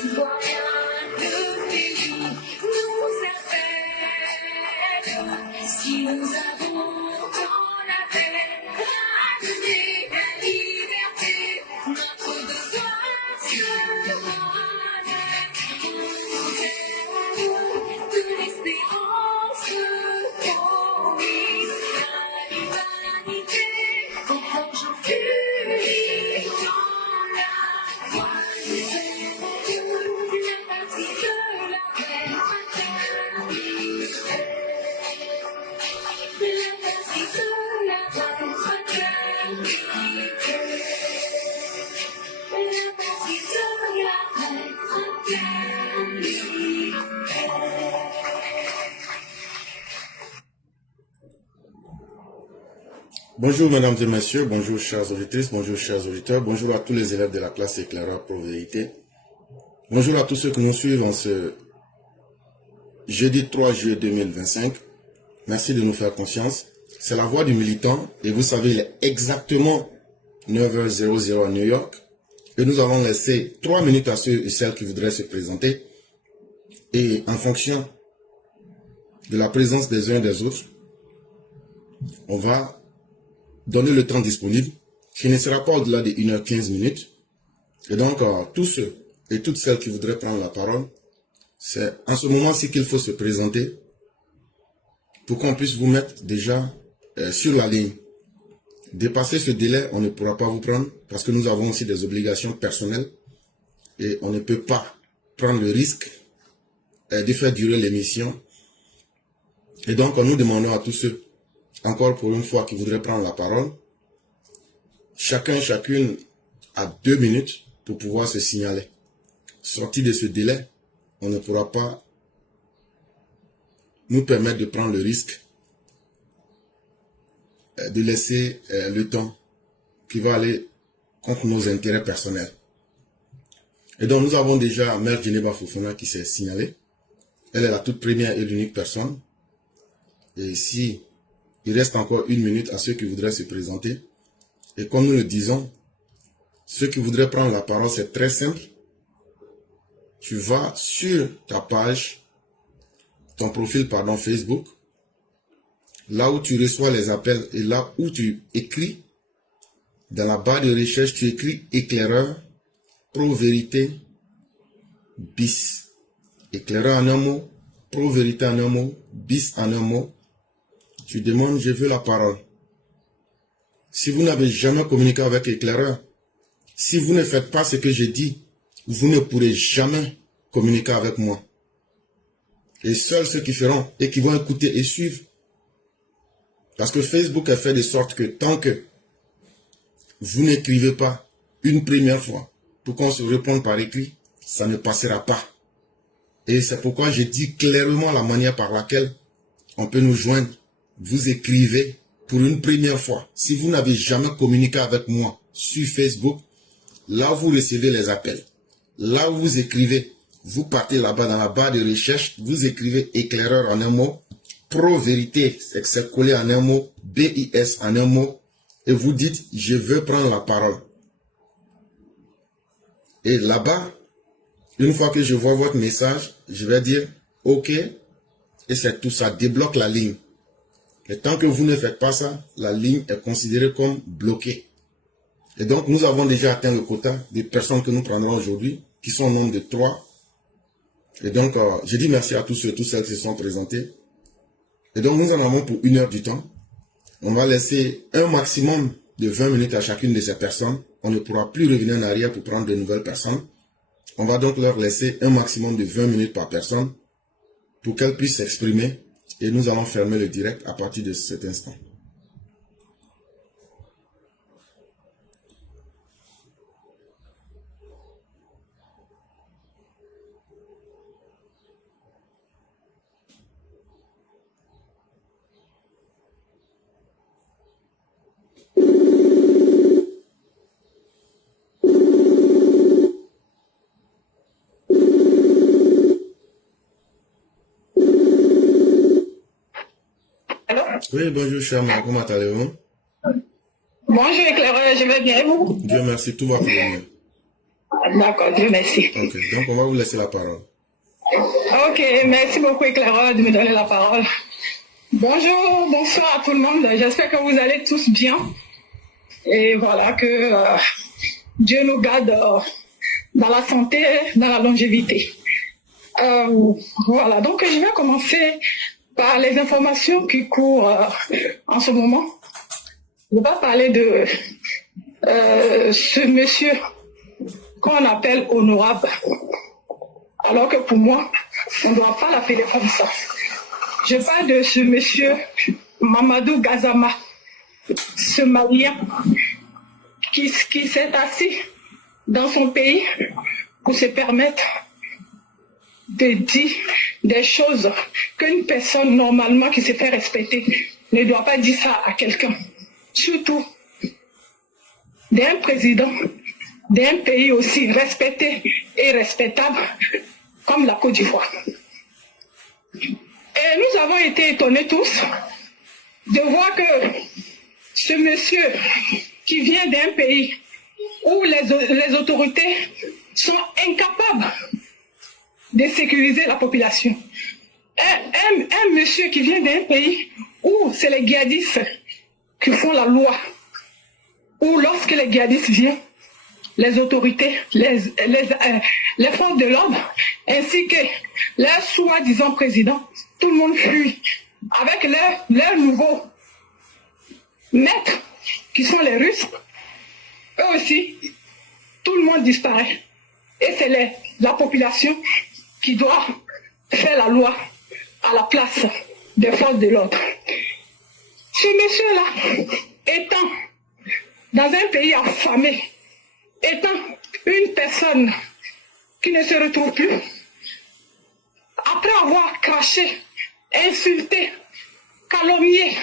Si nous avons dans la paix, la liberté, notre devoir se de l'espérance promise, l'humanité en forgeant furie dans la foi. La patrie de la paix fraternité. La patrie de la paix fraternité. La patrie de la paix fraternité. Bonjour mesdames et messieurs, bonjour chères auditrices, bonjour chers auditeurs, bonjour à tous les élèves de la classe éclaireur Pro-Vérité. Bonjour à tous ceux qui nous suivent en ce jeudi 3 juillet 2025. Merci de nous faire confiance. C'est la voix du militant et vous savez, il est exactement 9h00 à New York. Et nous allons laisser 3 minutes à ceux et celles qui voudraient se présenter. Et en fonction de la présence des uns et des autres, on va donner le temps disponible, qui ne sera pas au-delà de 1h15 minutes. Et donc, tous ceux et toutes celles qui voudraient prendre la parole, c'est en ce moment-ci qu'il faut se présenter pour qu'on puisse vous mettre déjà sur la ligne. Dépasser ce délai, on ne pourra pas vous prendre parce que nous avons aussi des obligations personnelles et on ne peut pas prendre le risque de faire durer l'émission. Et donc, nous demandons à tous ceux, encore pour une fois, qui voudraient prendre la parole, chacune a 2 minutes pour pouvoir se signaler. Sorti de ce délai, on ne pourra pas nous permettre de prendre le risque de laisser le temps qui va aller contre nos intérêts personnels. Et donc nous avons déjà Mère Djeneba Fofana qui s'est signalée. Elle est la toute première et l'unique personne. Et si il reste encore 1 minute à ceux qui voudraient se présenter. Et comme nous le disons, ceux qui voudraient prendre la parole, c'est très simple. Tu vas sur ta page, ton profil, Facebook, là où tu reçois les appels et là où tu écris, dans la barre de recherche, tu écris éclaireur, Pro-Vérité, bis. Éclaireur en un mot, Pro-Vérité en un mot, bis en un mot. Tu demandes, je veux la parole. Si vous n'avez jamais communiqué avec éclaireur, si vous ne faites pas ce que je dis, vous ne pourrez jamais communiquer avec moi. Et seuls ceux qui feront et qui vont écouter et suivre. Parce que Facebook a fait de sorte que tant que vous n'écrivez pas une première fois pour qu'on se réponde par écrit, ça ne passera pas. Et c'est pourquoi je dis clairement la manière par laquelle on peut nous joindre. Vous écrivez pour une première fois. Si vous n'avez jamais communiqué avec moi sur Facebook, là vous recevez les appels. Là où vous écrivez, vous partez là-bas dans la barre de recherche, vous écrivez éclaireur en un mot, Pro-Vérité, c'est collé en un mot, BIS en un mot, et vous dites, je veux prendre la parole. Et là-bas, une fois que je vois votre message, je vais dire, OK, et c'est tout, ça débloque la ligne. Et tant que vous ne faites pas ça, la ligne est considérée comme bloquée. Et donc, nous avons déjà atteint le quota des personnes que nous prendrons aujourd'hui, qui sont au nombre de 3. Et donc, je dis merci à tous ceux et toutes celles qui se sont présentés. Et donc, nous en avons pour 1 heure du temps. On va laisser un maximum de 20 minutes à chacune de ces personnes. On ne pourra plus revenir en arrière pour prendre de nouvelles personnes. On va donc leur laisser un maximum de 20 minutes par personne pour qu'elles puissent s'exprimer. Et nous allons fermer le direct à partir de cet instant. Oui, bonjour cher Marc, comment allez-vous? Bonjour éclaireur, je vais bien et vous? Dieu merci, tout va pour le mieux. D'accord, Dieu merci. Ok, donc on va vous laisser la parole. Ok, merci beaucoup Clara de me donner la parole. Bonjour, bonsoir à tout le monde. J'espère que vous allez tous bien. Et voilà, que Dieu nous garde dans la santé, dans la longévité. Voilà, donc je vais commencer par les informations qui courent en ce moment. Je vais parler de ce monsieur qu'on appelle honorable. Alors que pour moi, on ne doit pas l'appeler comme ça. Je parle de ce monsieur Mamadou Gassama, ce Malien qui s'est assis dans son pays pour se permettre de dire des choses qu'une personne normalement qui se fait respecter ne doit pas dire ça à quelqu'un. Surtout d'un président d'un pays aussi respecté et respectable comme la Côte d'Ivoire. Et nous avons été étonnés tous de voir que ce monsieur qui vient d'un pays où les autorités sont incapables de sécuriser la population. Un monsieur qui vient d'un pays où c'est les djihadistes qui font la loi, où lorsque les djihadistes viennent, les autorités, les forces de l'ordre, ainsi que leurs soi-disant présidents, tout le monde fuit avec leurs nouveaux maîtres, qui sont les Russes. Eux aussi, tout le monde disparaît. Et c'est la population qui doit faire la loi à la place des forces de l'ordre. Ce monsieur-là, étant dans un pays affamé, étant une personne qui ne se retrouve plus, après avoir craché, insulté, calomnié,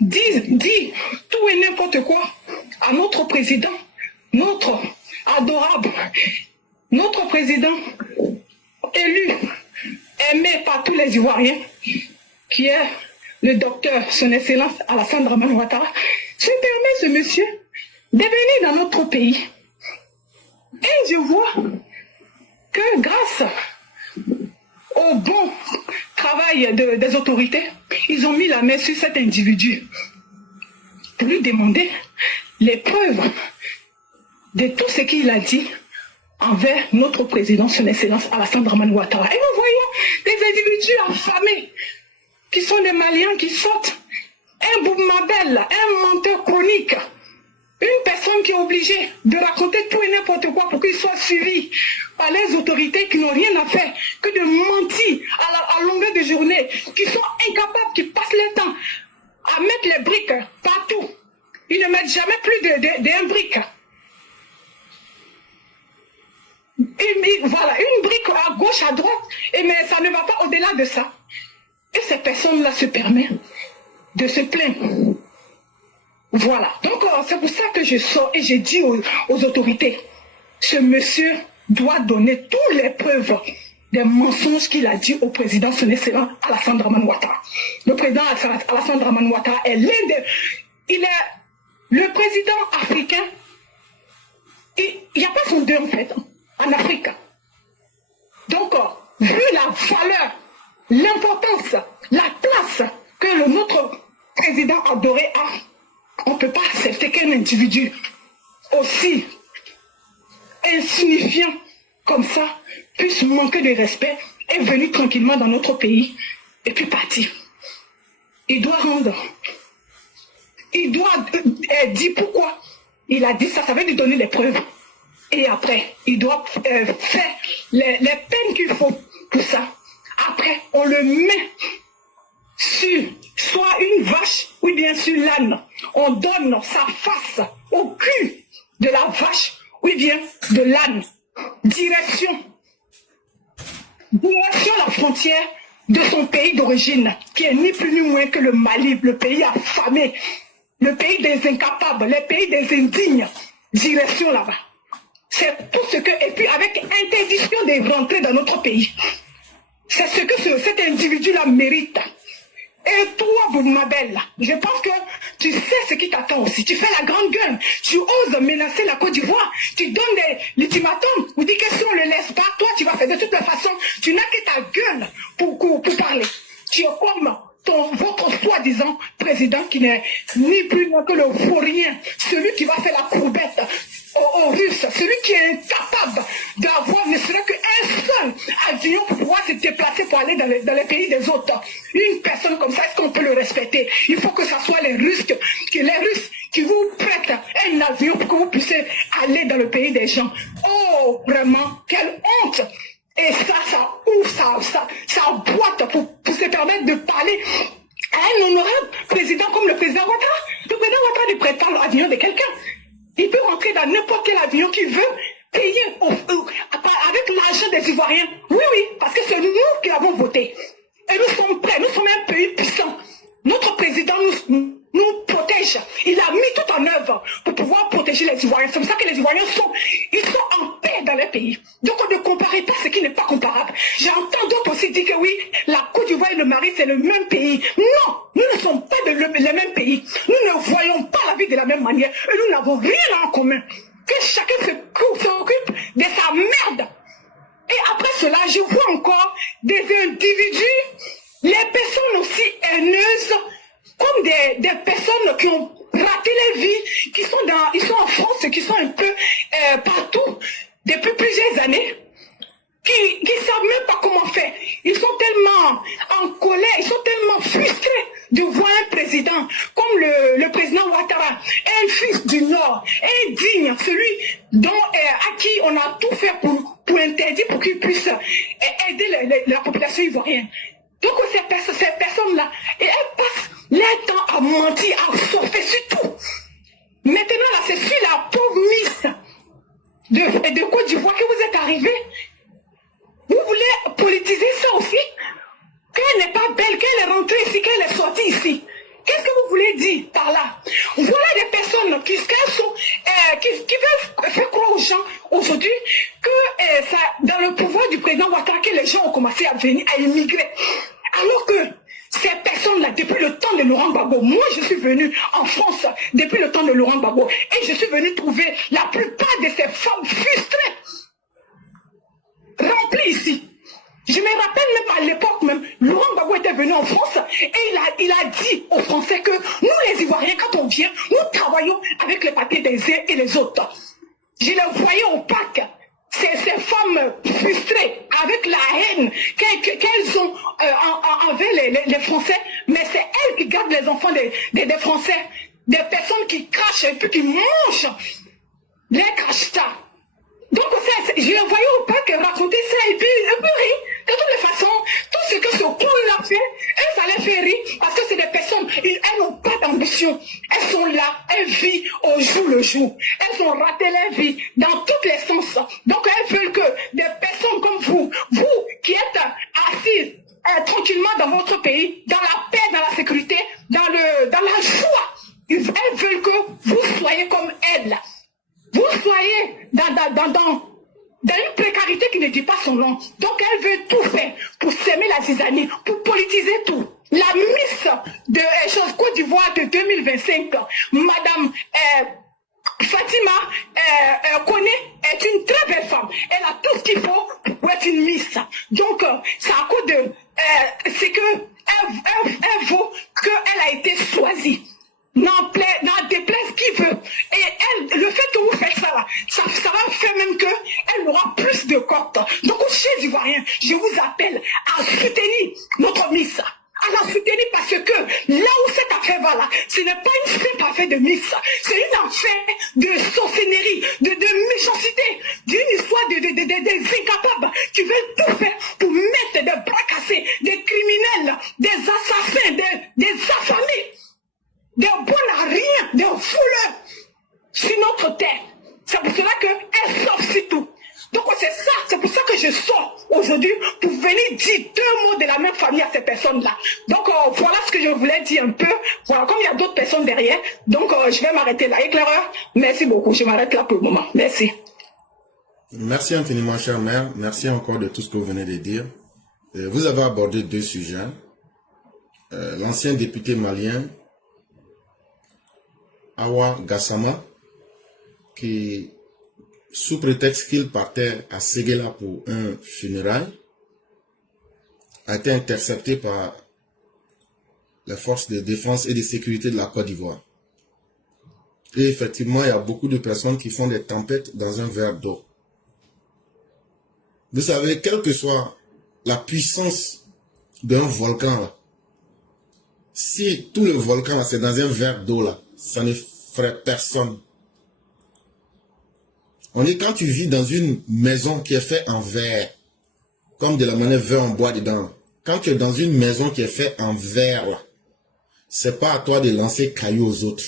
dit tout et n'importe quoi à notre président, notre adorable, notre président élu, aimé par tous les Ivoiriens, qui est le docteur, son excellence Alassane Dramane Ouattara, se permet ce monsieur de venir dans notre pays. Et je vois que grâce au bon travail des autorités, ils ont mis la main sur cet individu pour lui demander les preuves de tout ce qu'il a dit envers notre président, son excellence Alassane Dramane Ouattara. Et nous voyons des individus affamés qui sont des Maliens qui sortent un Boubmabel, un menteur chronique, une personne qui est obligée de raconter tout et n'importe quoi pour qu'il soit suivi par les autorités qui n'ont rien à faire que de mentir à longueur de journée, qui sont incapables, qui passent leur temps à mettre les briques partout. Ils ne mettent jamais plus d'un brique. Voilà, une brique à gauche, à droite, mais ça ne va pas au-delà de ça. Et ces personnes-là se permettent de se plaindre. Voilà. Donc, c'est pour ça que je sors et j'ai dit aux autorités, ce monsieur doit donner toutes les preuves des mensonges qu'il a dit au président, son excellent Alassane Dramane Ouattara. Le président Alassane Dramane Ouattara est il est le président africain. Il n'y a pas son deux en fait, en Afrique. Donc, vu la valeur, l'importance, la place que notre président adoré a, on ne peut pas accepter qu'un individu aussi insignifiant comme ça puisse manquer de respect et venir tranquillement dans notre pays et puis partir. Il doit rendre. Il doit dire pourquoi il a dit ça. Ça veut lui donner des preuves. Et après, il doit faire les peines qu'il faut pour ça. Après, on le met sur soit une vache ou bien sur l'âne. On donne sa face au cul de la vache ou bien de l'âne. Direction la frontière de son pays d'origine, qui est ni plus ni moins que le Mali, le pays affamé, le pays des incapables, le pays des indignes. Direction là-bas. C'est tout ce que, et puis avec interdiction de rentrer dans notre pays. C'est ce que cet individu-là mérite. Et toi, Boubmabel, je pense que tu sais ce qui t'attend aussi. Tu fais la grande gueule. Tu oses menacer la Côte d'Ivoire. Tu donnes des ultimatums. Vous dites que si on ne le laisse pas, toi, tu vas faire de toute façon. Tu n'as que ta gueule pour parler. Tu es comme votre soi-disant président qui n'est ni plus loin que le vaurien, celui qui va faire la courbette aux Russes, celui qui est incapable d'avoir ne serait qu'un seul avion pour pouvoir se déplacer pour aller dans les pays des autres. Une personne comme ça, est-ce qu'on peut le respecter? Il faut que ce soit les Russes qui vous prêtent un avion pour que vous puissiez aller dans le pays des gens. Oh, vraiment, quelle honte! Et ça ouvre ça boîte pour se permettre de parler à un honorable président comme le président Ouattara. Le président Ouattara ne prête pas l'avion de quelqu'un. Il peut rentrer dans n'importe quel avion qu'il veut, payer avec l'argent des Ivoiriens. Oui, parce que c'est nous qui avons voté. Et nous sommes prêts, nous sommes un pays puissant. Notre président nous protège. Il a mis tout en œuvre pour pouvoir protéger les Ivoiriens. C'est pour ça que les Ivoiriens sont en paix dans les pays. Donc on ne compare pas ce qui n'est pas comparable. J'entends d'autres aussi dire que oui, la Côte d'Ivoire et le Mali, c'est le même pays. Non, nous ne sommes pas les mêmes pays. Nous ne voyons pas la vie de la même manière. Et nous n'avons rien en commun. Que chacun s'occupe de sa merde. Et après cela, je vois encore des individus, les personnes aussi haineuses, comme des personnes qui ont raté leur vie, ils sont en France, qui sont un peu partout depuis plusieurs années, qui ne savent même pas comment faire. Ils sont tellement en colère, ils sont tellement frustrés de voir un président comme le président Ouattara, un fils du Nord, indigne, celui à qui on a tout fait pour interdire, pour qu'il puisse aider la population ivoirienne. Donc ces personnes-là, elles passent leur temps à mentir, à surfer sur tout. Maintenant, là, c'est sur la pauvre Miss de Côte d'Ivoire que vous êtes arrivé. Vous voulez politiser ça aussi? Qu'elle n'est pas belle, qu'elle est rentrée ici, qu'elle est sortie ici. Qu'est-ce que vous voulez dire par là? Voilà des personnes qui veulent faire croire aux gens aujourd'hui que dans le pouvoir du président Ouattara, que les gens ont commencé à venir, à immigrer. Alors que ces personnes-là, depuis le temps de Laurent Gbagbo, moi je suis venu en France depuis le temps de Laurent Gbagbo et je suis venu trouver la plupart de ces femmes frustrées, remplies ici. Je me rappelle même à l'époque même, Laurent Gbagbo était venu en France et il a dit aux Français que nous les Ivoiriens, quand on vient, nous travaillons avec les papiers des uns et les autres. Je les voyais au parc. Ces femmes frustrées avec la haine qu'elles ont envers les Français, mais c'est elles qui gardent les enfants des Français, des personnes qui crachent et puis qui mangent les crachtas. Donc je les voyais au parc raconter ça et puis rire. De toutes les façons, tout ce que ce con-là fait, ça les fait rire parce que c'est des personnes, elles n'ont pas d'ambition. Elles sont là, elles vivent au jour le jour. Elles ont raté leur vie dans tous les sens. Donc elles veulent que des personnes comme vous qui êtes assis tranquillement dans votre pays, dans la paix, dans la sécurité, dans la joie, elles veulent que vous soyez comme elles. Vous soyez dans une précarité qui ne dit pas son nom. Donc elle veut tout faire pour s'aimer la zizanie, pour politiser tout. La Miss de Côte d'Ivoire de 2025, Madame Fatima Koné, est une très belle femme. Elle a tout ce qu'il faut pour être une Miss. Donc c'est à cause de... c'est que elle vaut qu'elle a été choisie. N'en déplaise qui veut. Et le fait que vous faites ça là, ça va faire même qu'elle aura plus de cotes. Donc, chers Ivoiriens, je vous appelle à soutenir notre Miss. À la soutenir parce que là où cette affaire va là, ce n'est pas une simple affaire de Miss. C'est une affaire de sorcellerie, de méchanceté, d'une histoire des incapables qui veulent tout faire pour mettre des bras cassés, des criminels, des assassins, des affamés. Des bons à rien, des fouleurs sur notre terre. C'est pour cela qu'elle sort sur tout. Donc c'est pour ça que je sors aujourd'hui pour venir dire deux mots de la même famille à ces personnes-là. Donc voilà ce que je voulais dire un peu. Voilà, comme il y a d'autres personnes derrière, donc je vais m'arrêter là. Éclaireur, merci beaucoup. Je m'arrête là pour le moment. Merci. Merci infiniment, chère mère. Merci encore de tout ce que vous venez de dire. Vous avez abordé deux sujets. L'ancien député malien Awa Gassama, qui, sous prétexte qu'il partait à Séguéla pour un funérail, a été intercepté par les forces de défense et de sécurité de la Côte d'Ivoire. Et effectivement, il y a beaucoup de personnes qui font des tempêtes dans un verre d'eau. Vous savez, quelle que soit la puissance d'un volcan, là, si tout le volcan, là, c'est dans un verre d'eau, là, ça ne ferait personne. On dit quand tu vis dans une maison qui est faite en verre, comme de la manière verre en bois dedans, quand tu es dans une maison qui est faite en verre, là, c'est pas à toi de lancer cailloux aux autres.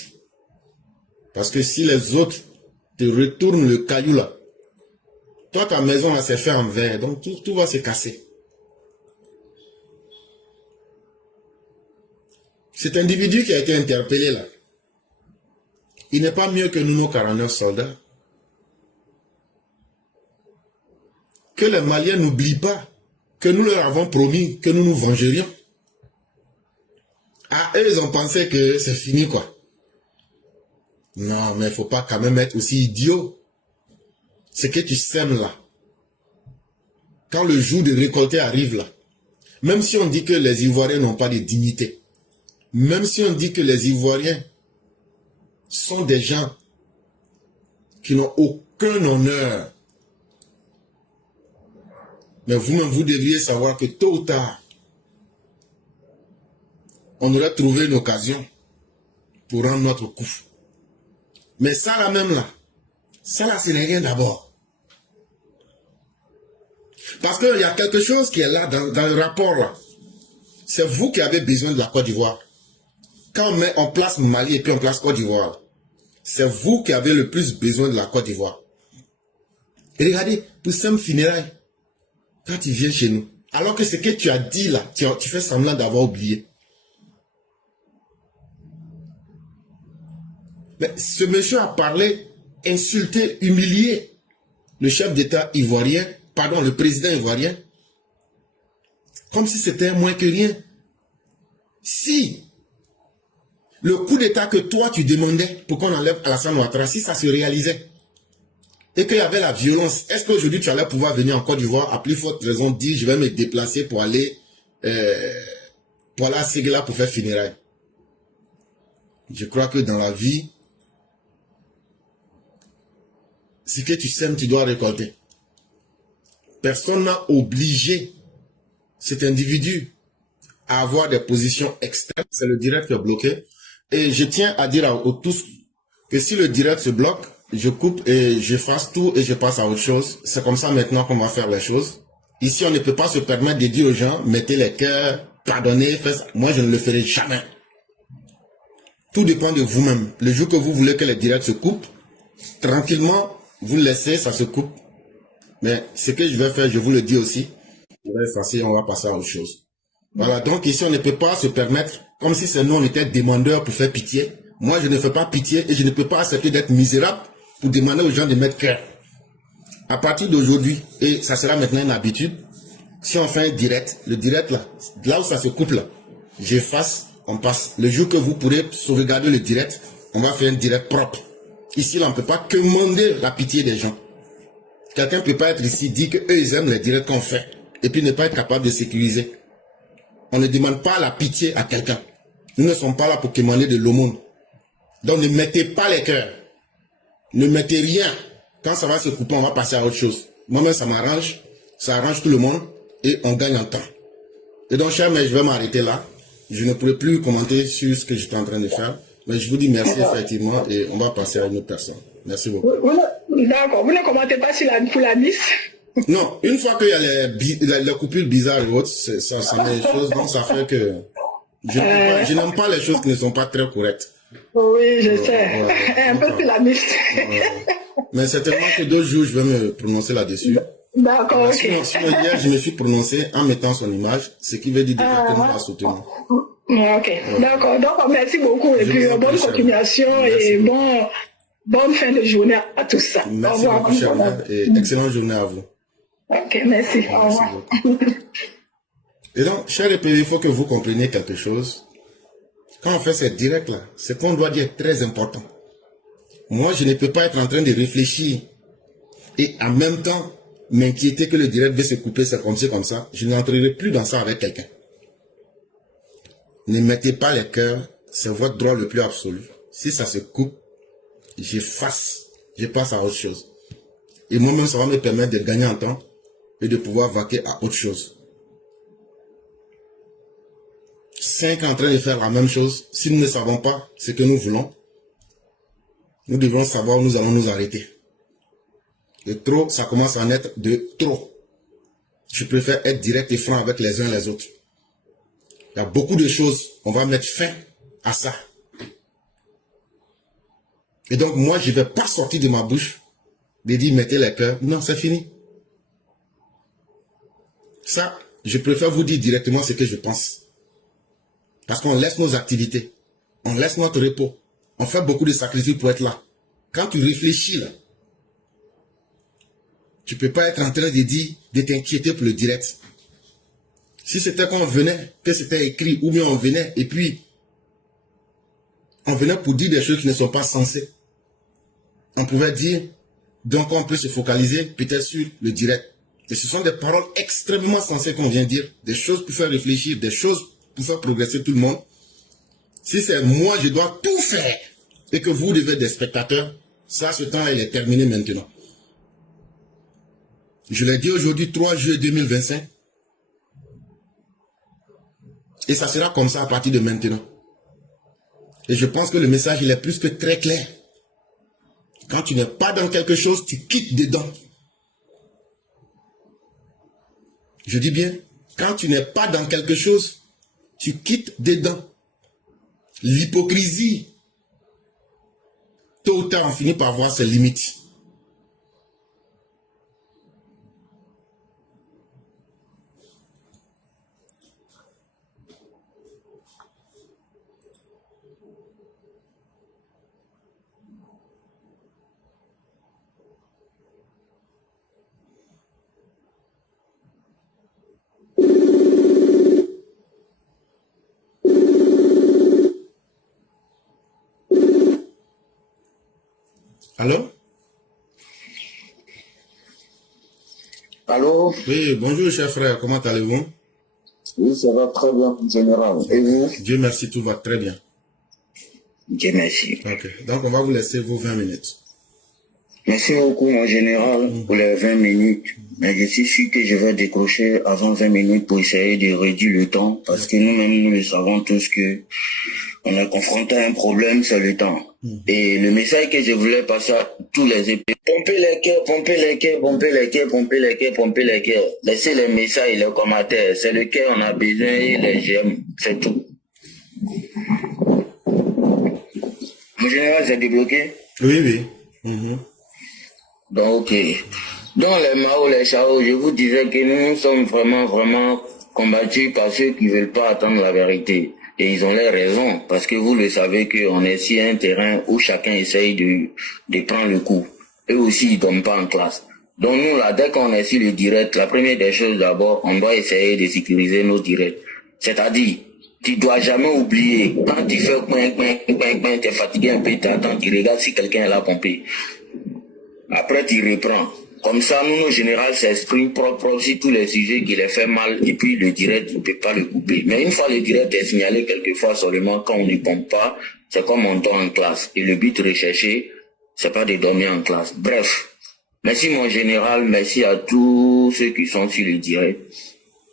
Parce que si les autres te retournent le caillou là, toi ta maison là c'est fait en verre, donc tout va se casser. Cet individu qui a été interpellé là, il n'est pas mieux que nous, nos 49 soldats. Que les Maliens n'oublient pas que nous leur avons promis que nous nous vengerions. Ah, eux, ils ont pensé que c'est fini, quoi. Non, mais il ne faut pas quand même être aussi idiot. Ce que tu sèmes là, quand le jour de récolter arrive là, même si on dit que les Ivoiriens n'ont pas de dignité, même si on dit que les Ivoiriens sont des gens qui n'ont aucun honneur, mais vous-même, vous devriez savoir que tôt ou tard, on aurait trouvé une occasion pour rendre notre coup. Mais ça là même là, ça là, ce n'est rien d'abord. Parce qu'il y a quelque chose qui est là dans le rapport là. C'est vous qui avez besoin de la Côte d'Ivoire. Quand on met en place Mali et puis on place Côte d'Ivoire, c'est vous qui avez le plus besoin de la Côte d'Ivoire. Et regardez, pour simple funérailles, quand tu viens chez nous, alors que ce que tu as dit là, tu fais semblant d'avoir oublié. Mais ce monsieur a parlé, insulté, humilié le chef d'État ivoirien, pardon, le président ivoirien, comme si c'était moins que rien. Si le coup d'État que toi tu demandais pour qu'on enlève Alassane Ouattara, si ça se réalisait, et qu'il y avait la violence, est-ce qu'aujourd'hui tu allais pouvoir venir en Côte d'Ivoire à plus forte raison dire je vais me déplacer pour aller à Séguéla pour faire funérailles? Je crois que dans la vie, ce que tu sèmes, tu dois récolter. Personne n'a obligé cet individu à avoir des positions extrêmes. C'est le direct qui est bloqué. Et je tiens à dire à tous que si le direct se bloque, je coupe et j'efface tout et je passe à autre chose. C'est comme ça maintenant qu'on va faire les choses. Ici, on ne peut pas se permettre de dire aux gens, mettez les cœurs, pardonnez, faites ça. Moi, je ne le ferai jamais. Tout dépend de vous-même. Le jour que vous voulez que les directs se coupent, tranquillement, vous laissez, ça se coupe. Mais ce que je vais faire, je vous le dis aussi, je vais effacer, on va passer à autre chose. Voilà, donc ici, on ne peut pas se permettre, comme si c'est nous, on était demandeurs pour faire pitié. Moi, je ne fais pas pitié et je ne peux pas accepter d'être misérable pour demander aux gens de mettre cœur. À partir d'aujourd'hui, et ça sera maintenant une habitude, si on fait un direct, le direct là où ça se coupe là, j'efface, on passe. Le jour que vous pourrez sauvegarder le direct, on va faire un direct propre. Ici, là, on ne peut pas commander la pitié des gens. Quelqu'un ne peut pas être ici, dire qu'eux, ils aiment les directs qu'on fait, et puis ne pas être capable de sécuriser. On ne demande pas la pitié à quelqu'un. Nous ne sommes pas là pour commander de l'aumône. Donc, ne mettez pas les cœurs. Ne mettez rien. Quand ça va se couper, on va passer à autre chose. Moi-même, ça m'arrange. Ça arrange tout le monde, et on gagne en temps. Et donc, cher, mais je vais m'arrêter là. Je ne pourrai plus commenter sur ce que j'étais en train de faire. Mais je vous dis merci effectivement et on va passer à une autre personne. Merci beaucoup. D'accord. Vous ne commentez pas pour la Miss? Non, une fois qu'il y a les coupures bizarres et autres, ça met les choses, donc ça fait que je n'aime pas les choses qui ne sont pas très correctes. Oui, je sais. Un peu sur la Miss. Mais certainement que 2 jours, je vais me prononcer là-dessus. D'accord, ok. Sinon, hier, je me suis prononcé en mettant son image, ce qui veut dire déjà que nous la soutenons. Ok, d'accord. Donc, merci beaucoup et puis bonne continuation et bonne fin de journée à tous. Merci beaucoup, cher mère, et excellente journée à vous. Ok, merci. Au revoir. Et donc, cher EPV, il faut que vous compreniez quelque chose. Quand on fait ces directs-là, ce qu'on doit dire est très important. moi, je ne peux pas être en train de réfléchir et en même temps m'inquiéter que le direct va se couper, c'est comme ça. Je n'entrerai plus dans ça avec quelqu'un. Ne mettez pas les cœurs, c'est votre droit le plus absolu. Si ça se coupe, j'efface, je passe à autre chose. Et moi-même, ça va me permettre de gagner en temps et de pouvoir vaquer à autre chose. 5 en train de faire la même chose. Si nous ne savons pas ce que nous voulons, nous devons savoir où nous allons nous arrêter. Et trop, ça commence à en être de trop. Je préfère être direct et franc avec les uns et les autres. Il y a beaucoup de choses, on va mettre fin à ça. Et donc moi, je ne vais pas sortir de ma bouche de dire mettez les cœurs. Non, c'est fini. Ça, je préfère vous dire directement ce que je pense. Parce qu'on laisse nos activités, on laisse notre repos, on fait beaucoup de sacrifices pour être là. Quand tu réfléchis là, tu ne peux pas être en train de dire, de t'inquiéter pour le direct. Si c'était qu'on venait, que c'était écrit, ou bien on venait, et puis, on venait pour dire des choses qui ne sont pas censées. On pouvait dire, donc on peut se focaliser peut-être sur le direct. Et ce sont des paroles extrêmement sensées qu'on vient dire, des choses pour faire réfléchir, des choses pour faire progresser tout le monde. Si c'est moi, je dois tout faire, et que vous devez être des spectateurs, ça, ce temps, il est terminé maintenant. Je l'ai dit aujourd'hui, 3 juillet 2025. Et ça sera comme ça à partir de maintenant. Et je pense que le message, il est plus que très clair. Quand tu n'es pas dans quelque chose, tu quittes dedans. Je dis bien, quand tu n'es pas dans quelque chose, tu quittes dedans. L'hypocrisie, tôt ou tard, on finit par voir ses limites. Allô? Allô? Oui, bonjour cher frère, comment allez-vous? Oui, ça va très bien, général. Et vous? Dieu merci, tout va très bien. Dieu merci. Ok, donc on va vous laisser vos 20 minutes. Merci beaucoup, mon général, pour les 20 minutes. Mais je suis sûr que je vais décrocher avant 20 minutes pour essayer de réduire le temps, parce que nous-mêmes, nous le savons tous que on est confronté à un problème, c'est le temps. Et le message que je voulais passer à tous les épées, pompez les cœurs, pompez les cœurs, pompez les cœurs, pompez les cœurs, pompez les cœurs. Laissez les messages et les commentaires. C'est le cœur, on a besoin et les j'aime, c'est tout. Mon général, c'est débloqué? Oui, oui. Mhm. Donc, ok. Dans les Mao, les Chao, je vous disais que nous sommes vraiment combattus par ceux qui ne veulent pas attendre la vérité. Et ils ont les raisons, parce que vous le savez qu'on est sur un terrain où chacun essaye de prendre le coup. Eux aussi, ils ne dorment pas en classe. Donc nous, là, dès qu'on est sur le direct, la première des choses d'abord, on doit essayer de sécuriser nos directs. C'est-à-dire, tu dois jamais oublier, quand tu fais coin, tu es fatigué un peu, tu attends, tu regardes si quelqu'un est là pompé. Après, tu reprends. Comme ça, nous, nos générales s'expriment propre sur tous les sujets qui les fait mal, et puis le direct, tu ne peux pas le couper. Mais une fois le direct est signalé quelquefois seulement, quand on ne pompe pas, c'est comme on dort en classe. Et le but recherché, c'est pas de dormir en classe. Bref. Merci mon général, merci à tous ceux qui sont sur le direct.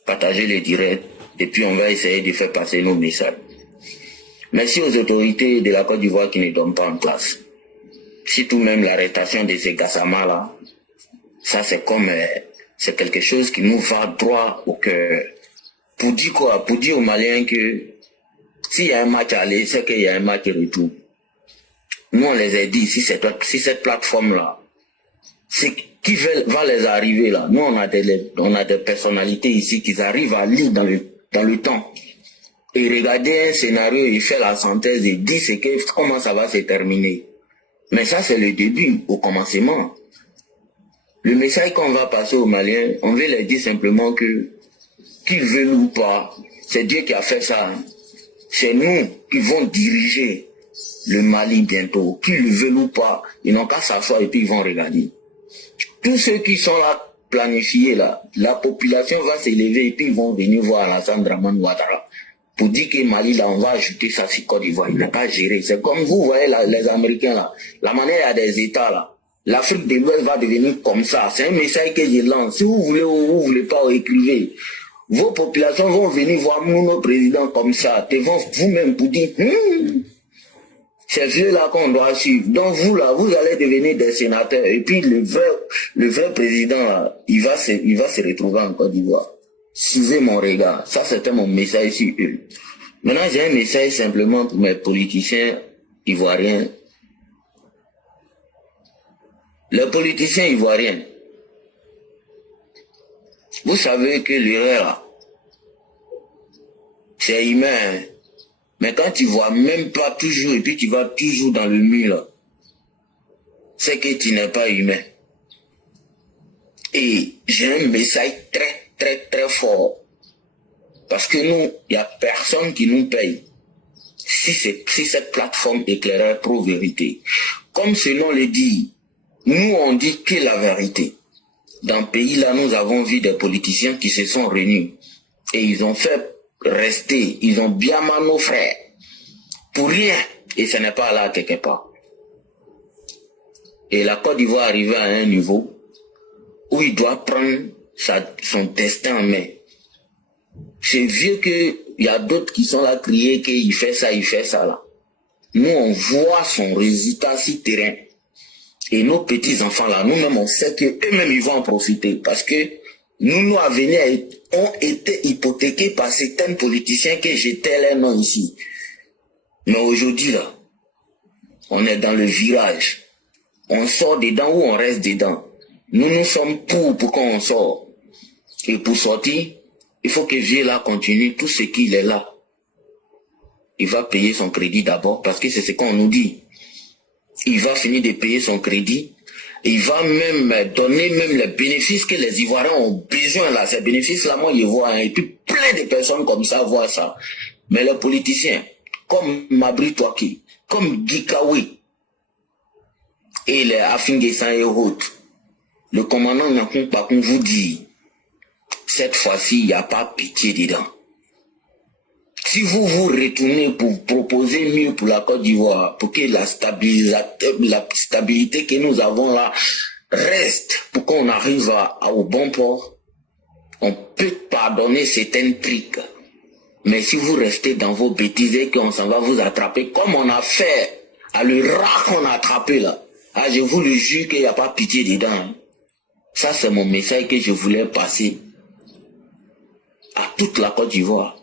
Partagez le direct, et puis on va essayer de faire passer nos messages. Merci aux autorités de la Côte d'Ivoire qui ne dorment pas en classe. Surtout même l'arrestation de ces Gassama là. Ça c'est comme, c'est quelque chose qui nous va droit au cœur. Pour dire quoi? Pour dire aux Maliens que s'il y a un match à aller, c'est qu'il y a un match de retour. Nous on les a dit, si cette plateforme là, c'est qui va les arriver là. Nous on a des personnalités ici qui arrivent à lire dans le temps. Et regarder un scénario et faire la synthèse et dire comment ça va se terminer. Mais ça c'est le début, au commencement. Le message qu'on va passer aux Maliens, on veut leur dire simplement que, qu'ils veulent ou pas, c'est Dieu qui a fait ça. C'est nous qui vont diriger. le Mali bientôt, qu'ils le veulent ou pas, ils n'ont qu'à s'asseoir et puis ils vont regarder. Tous ceux qui sont là, planifiés là, la population va s'élever et puis ils vont venir voir Alassane Dramane Ouattara pour dire que Mali là, on va ajouter ça sur Côte d'Ivoire. Il n'a pas géré. C'est comme vous voyez là, les Américains là, la manière il y a des États là. L'Afrique de l'Ouest va devenir comme ça. C'est un message que je lance. Si vous voulez ou vous voulez pas, écrivez. Vos populations vont venir voir nos présidents comme ça. Ils vont vous-même pour dire, c'est vieux-là qu'on doit suivre. Donc vous là, vous allez devenir des sénateurs. Et puis le vrai président là, il va se retrouver en Côte d'Ivoire. Suivez mon regard. Ça, c'était mon message sur eux. Maintenant, j'ai un message simplement pour mes politiciens ivoiriens. Les politiciens ivoiriens, vous savez que l'erreur là, c'est humain. Hein? Mais quand tu vois même pas toujours et puis tu vas toujours dans le mur là, c'est que tu n'es pas humain. Et j'ai un message très fort. Parce que nous, il n'y a personne qui nous paye. Si cette plateforme éclaireur pro-vérité, comme ce nom le dit, nous on dit que la vérité. Dans ce pays-là, nous avons vu des politiciens qui se sont réunis. Et ils ont fait rester, ils ont bien mal nos frères. Pour rien. Et ce n'est pas là quelque part. Et la Côte d'Ivoire arrive à un niveau où il doit prendre son destin en main. C'est vieux qu'il y a d'autres qui sont là crier qu'il fait ça là. Nous on voit son résultat sur terrain. Et nos petits-enfants là, nous-mêmes on sait qu'eux-mêmes ils vont en profiter. Parce que nos avenirs ont été hypothéqués par certains politiciens que j'étais leur nom ici. Mais aujourd'hui là, on est dans le virage. On sort dedans ou on reste dedans. Nous sommes pour qu'on sort. Et pour sortir, il faut que vieux là continue tout ce qu'il est là. Il va payer son crédit d'abord parce que c'est ce qu'on nous dit. Il va finir de payer son crédit. Il va même donner même les bénéfices que les Ivoiriens ont besoin là. Ces bénéfices-là, moi, je vois. Et puis plein de personnes comme ça voient ça. Mais les politiciens, comme Mabri Touaki, comme Gikawi, et les Afinguessan et autres, le commandant Nyakoum Pakoum vous dit, cette fois-ci, il n'y a pas pitié dedans. Si vous vous retournez pour proposer mieux pour la Côte d'Ivoire, pour que la stabilité que nous avons là reste, pour qu'on arrive au bon port, on peut pardonner certains trucs. Mais si vous restez dans vos bêtises et qu'on s'en va vous attraper, comme on a fait à le rat qu'on a attrapé là, je vous le jure qu'il n'y a pas pitié dedans. Ça, c'est mon message que je voulais passer à toute la Côte d'Ivoire.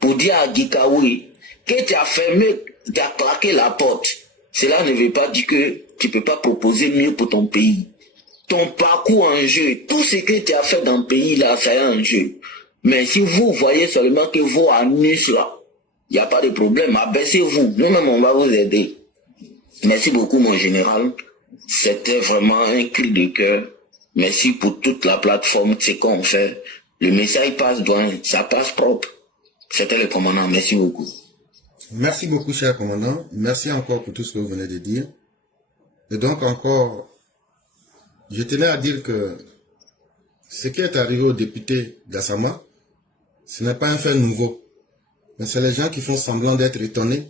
Pour dire à Gikawi que tu as fermé, tu as claqué la porte. Cela ne veut pas dire que tu ne peux pas proposer mieux pour ton pays. Ton parcours en jeu, tout ce que tu as fait dans le pays là, ça est en jeu. Mais si vous voyez seulement que vos anus là, il n'y a pas de problème, abaissez-vous. Nous-mêmes, on va vous aider. Merci beaucoup, mon général. C'était vraiment un cri de cœur. Merci pour toute la plateforme, ce qu'on fait. Le message passe loin, ça passe propre. C'était le commandant. Merci beaucoup. Merci beaucoup, cher commandant. Merci encore pour tout ce que vous venez de dire. Et donc encore, je tenais à dire que ce qui est arrivé au député Gassama, ce n'est pas un fait nouveau. Mais c'est les gens qui font semblant d'être étonnés.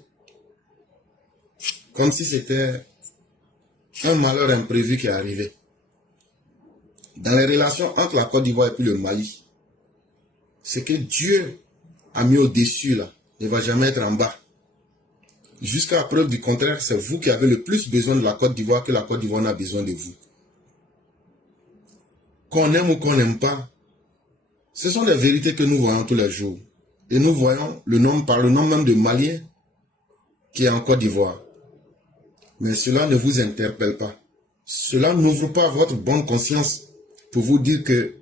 Comme si c'était un malheur imprévu qui est arrivé. Dans les relations entre la Côte d'Ivoire et puis le Mali, ce que Dieu a mis au-dessus là, ne va jamais être en bas. Jusqu'à la preuve du contraire, c'est vous qui avez le plus besoin de la Côte d'Ivoire que la Côte d'Ivoire n'a besoin de vous. Qu'on aime ou qu'on n'aime pas, ce sont des vérités que nous voyons tous les jours. Et nous voyons le nom, par le nom même de Malien qui est en Côte d'Ivoire. Mais cela ne vous interpelle pas. Cela n'ouvre pas votre bonne conscience pour vous dire que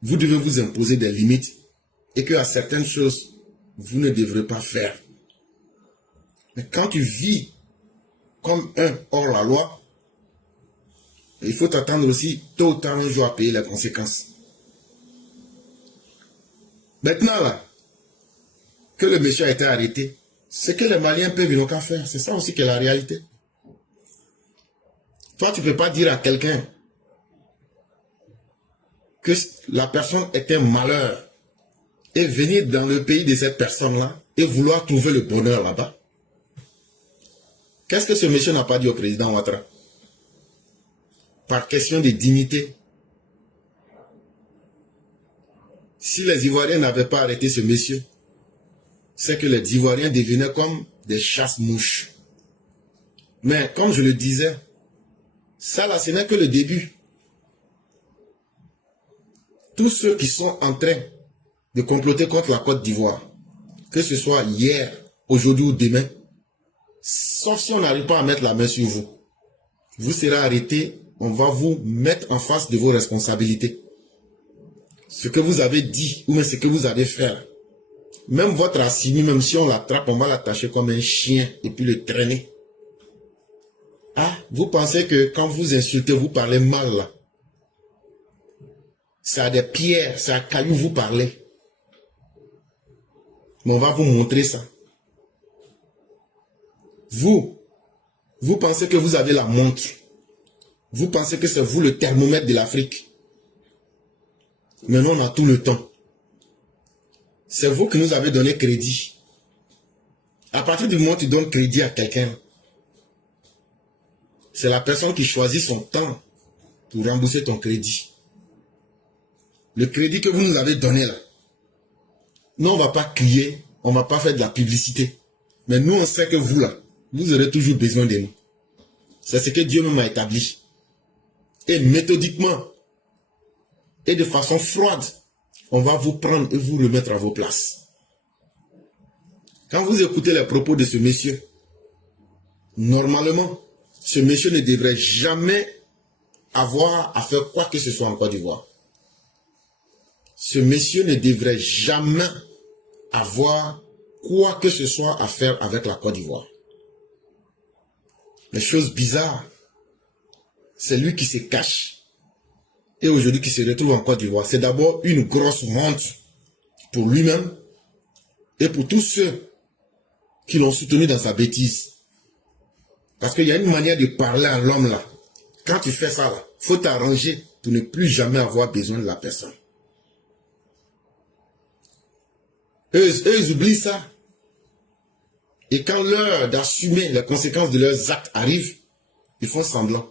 vous devez vous imposer des limites et qu'à certaines choses, vous ne devrez pas faire. Mais quand tu vis comme un hors la loi, il faut t'attendre aussi tôt ou tard un jour à payer les conséquences. Maintenant là, que le monsieur a été arrêté, Ce que les Maliens peuvent, ils n'ont qu'à faire. C'est ça aussi qui est la réalité. Toi, tu ne peux pas dire à quelqu'un que la personne est un malheur et venir dans le pays de cette personne-là et vouloir trouver le bonheur là-bas. Qu'est-ce que ce monsieur n'a pas dit au président Ouattara? Par question de dignité. Si les Ivoiriens n'avaient pas arrêté ce monsieur, c'est que les Ivoiriens devenaient comme des chasse-mouches. Mais comme je le disais, ça là, ce n'est que le début. Tous ceux qui sont en train de comploter contre la Côte d'Ivoire, que ce soit hier, aujourd'hui ou demain, sauf si on n'arrive pas à mettre la main sur vous, vous serez arrêtés, on va vous mettre en face de vos responsabilités. Ce que vous avez dit, ou même ce que vous avez fait. Même votre Assimi, même si on l'attrape, on va l'attacher comme un chien et puis le traîner. Ah, vous pensez que quand vous insultez, vous parlez mal là. C'est à des pierres, c'est à cailloux vous parlez. Mais on va vous montrer ça. Vous pensez que vous avez la montre. Vous pensez que c'est vous le thermomètre de l'Afrique. Mais nous, on a tout le temps. C'est vous qui nous avez donné crédit. À partir du moment où tu donnes crédit à quelqu'un, c'est la personne qui choisit son temps pour rembourser ton crédit. Le crédit que vous nous avez donné là, nous on ne va pas crier, on ne va pas faire de la publicité. Mais nous on sait que vous là, vous aurez toujours besoin de nous. C'est ce que Dieu même a établi. Et méthodiquement, et de façon froide, on va vous prendre et vous remettre à vos places. Quand vous écoutez les propos de ce monsieur, normalement, ce monsieur ne devrait jamais avoir à faire quoi que ce soit en Côte d'Ivoire. Ce monsieur ne devrait jamais avoir quoi que ce soit à faire avec la Côte d'Ivoire. Les choses bizarres, c'est lui qui se cache. Et aujourd'hui qui se retrouve en Côte d'Ivoire. C'est d'abord une grosse honte pour lui-même et pour tous ceux qui l'ont soutenu dans sa bêtise. Parce qu'il y a une manière de parler à l'homme là. Quand tu fais ça là, il faut t'arranger pour ne plus jamais avoir besoin de la personne. Eux, ils oublient ça. Et quand l'heure d'assumer les conséquences de leurs actes arrive, ils font semblant.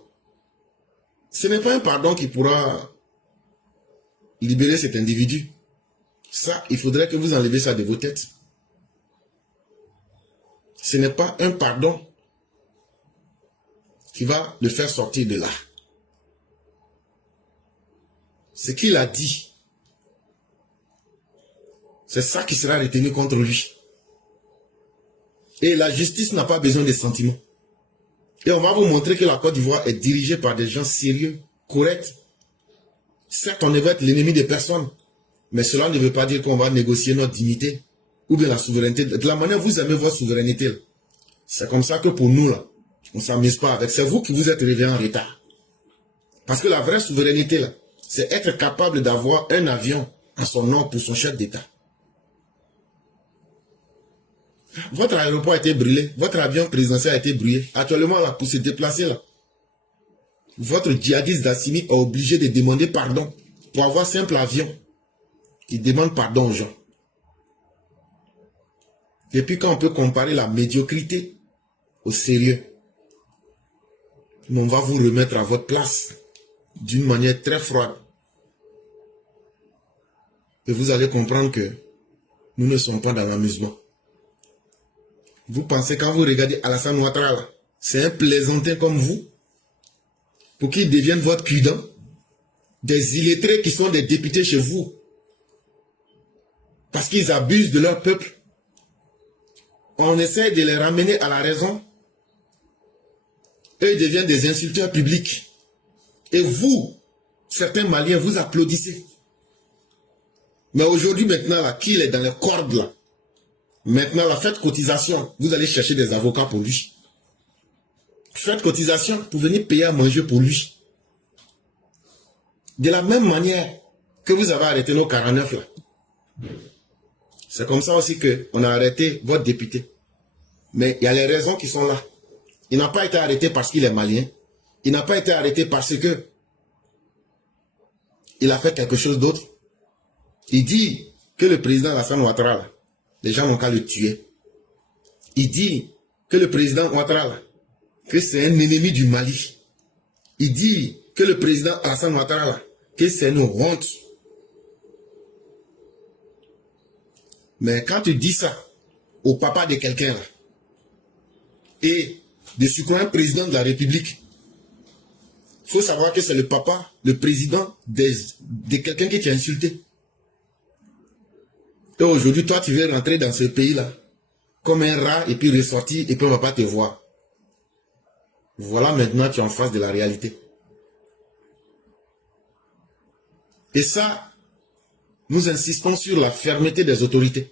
Ce n'est pas un pardon qui pourra libérer cet individu. Ça, il faudrait que vous enlevez ça de vos têtes. Ce n'est pas un pardon qui va le faire sortir de là. Ce qu'il a dit, c'est ça qui sera retenu contre lui. Et la justice n'a pas besoin de sentiments. Et on va vous montrer que la Côte d'Ivoire est dirigée par des gens sérieux, corrects. Certes, on va être l'ennemi des personnes, mais cela ne veut pas dire qu'on va négocier notre dignité ou bien la souveraineté. De la manière dont vous aimez votre souveraineté, c'est comme ça que pour nous, là, on ne s'amuse pas avec. C'est vous qui vous êtes réveillés en retard. Parce que la vraie souveraineté, là, c'est être capable d'avoir un avion à son nom pour son chef d'État. Votre aéroport a été brûlé, votre avion présidentiel a été brûlé. Actuellement, là, pour se déplacer, là, votre djihadiste d'Assimi est obligé de demander pardon pour avoir un simple avion. Il demande pardon aux gens. Et puis quand on peut comparer la médiocrité au sérieux, on va vous remettre à votre place d'une manière très froide. Et vous allez comprendre que nous ne sommes pas dans l'amusement. Vous pensez quand vous regardez Alassane Ouattara, c'est un plaisantin comme vous, pour qu'il devienne votre cudant, des illettrés qui sont des députés chez vous, parce qu'ils abusent de leur peuple. On essaie de les ramener à la raison. Eux, ils deviennent des insulteurs publics. Et vous, certains Maliens, vous applaudissez. Mais aujourd'hui, maintenant, là, qui est dans les cordes, là? Maintenant, la faites cotisation. Vous allez chercher des avocats pour lui. Faites cotisation pour venir payer à manger pour lui. De la même manière que vous avez arrêté nos 49 là. C'est comme ça aussi qu'on a arrêté votre député. Mais il y a les raisons qui sont là. Il n'a pas été arrêté parce qu'il est malien. Il n'a pas été arrêté parce que il a fait quelque chose d'autre. Il dit que le président Alassane Ouattara, là, les gens n'ont qu'à le tuer. Il dit que le président Ouattara, là, que c'est un ennemi du Mali. Il dit que le président Alassane Ouattara, là, que c'est une honte. Mais quand tu dis ça au papa de quelqu'un, là, et de surcroît un président de la République, il faut savoir que c'est le papa, le président de quelqu'un qui t'a insulté. Et aujourd'hui, toi, tu veux rentrer dans ce pays-là comme un rat et puis ressortir et puis on ne va pas te voir. Voilà, maintenant, tu es en face de la réalité. Et ça, nous insistons sur la fermeté des autorités.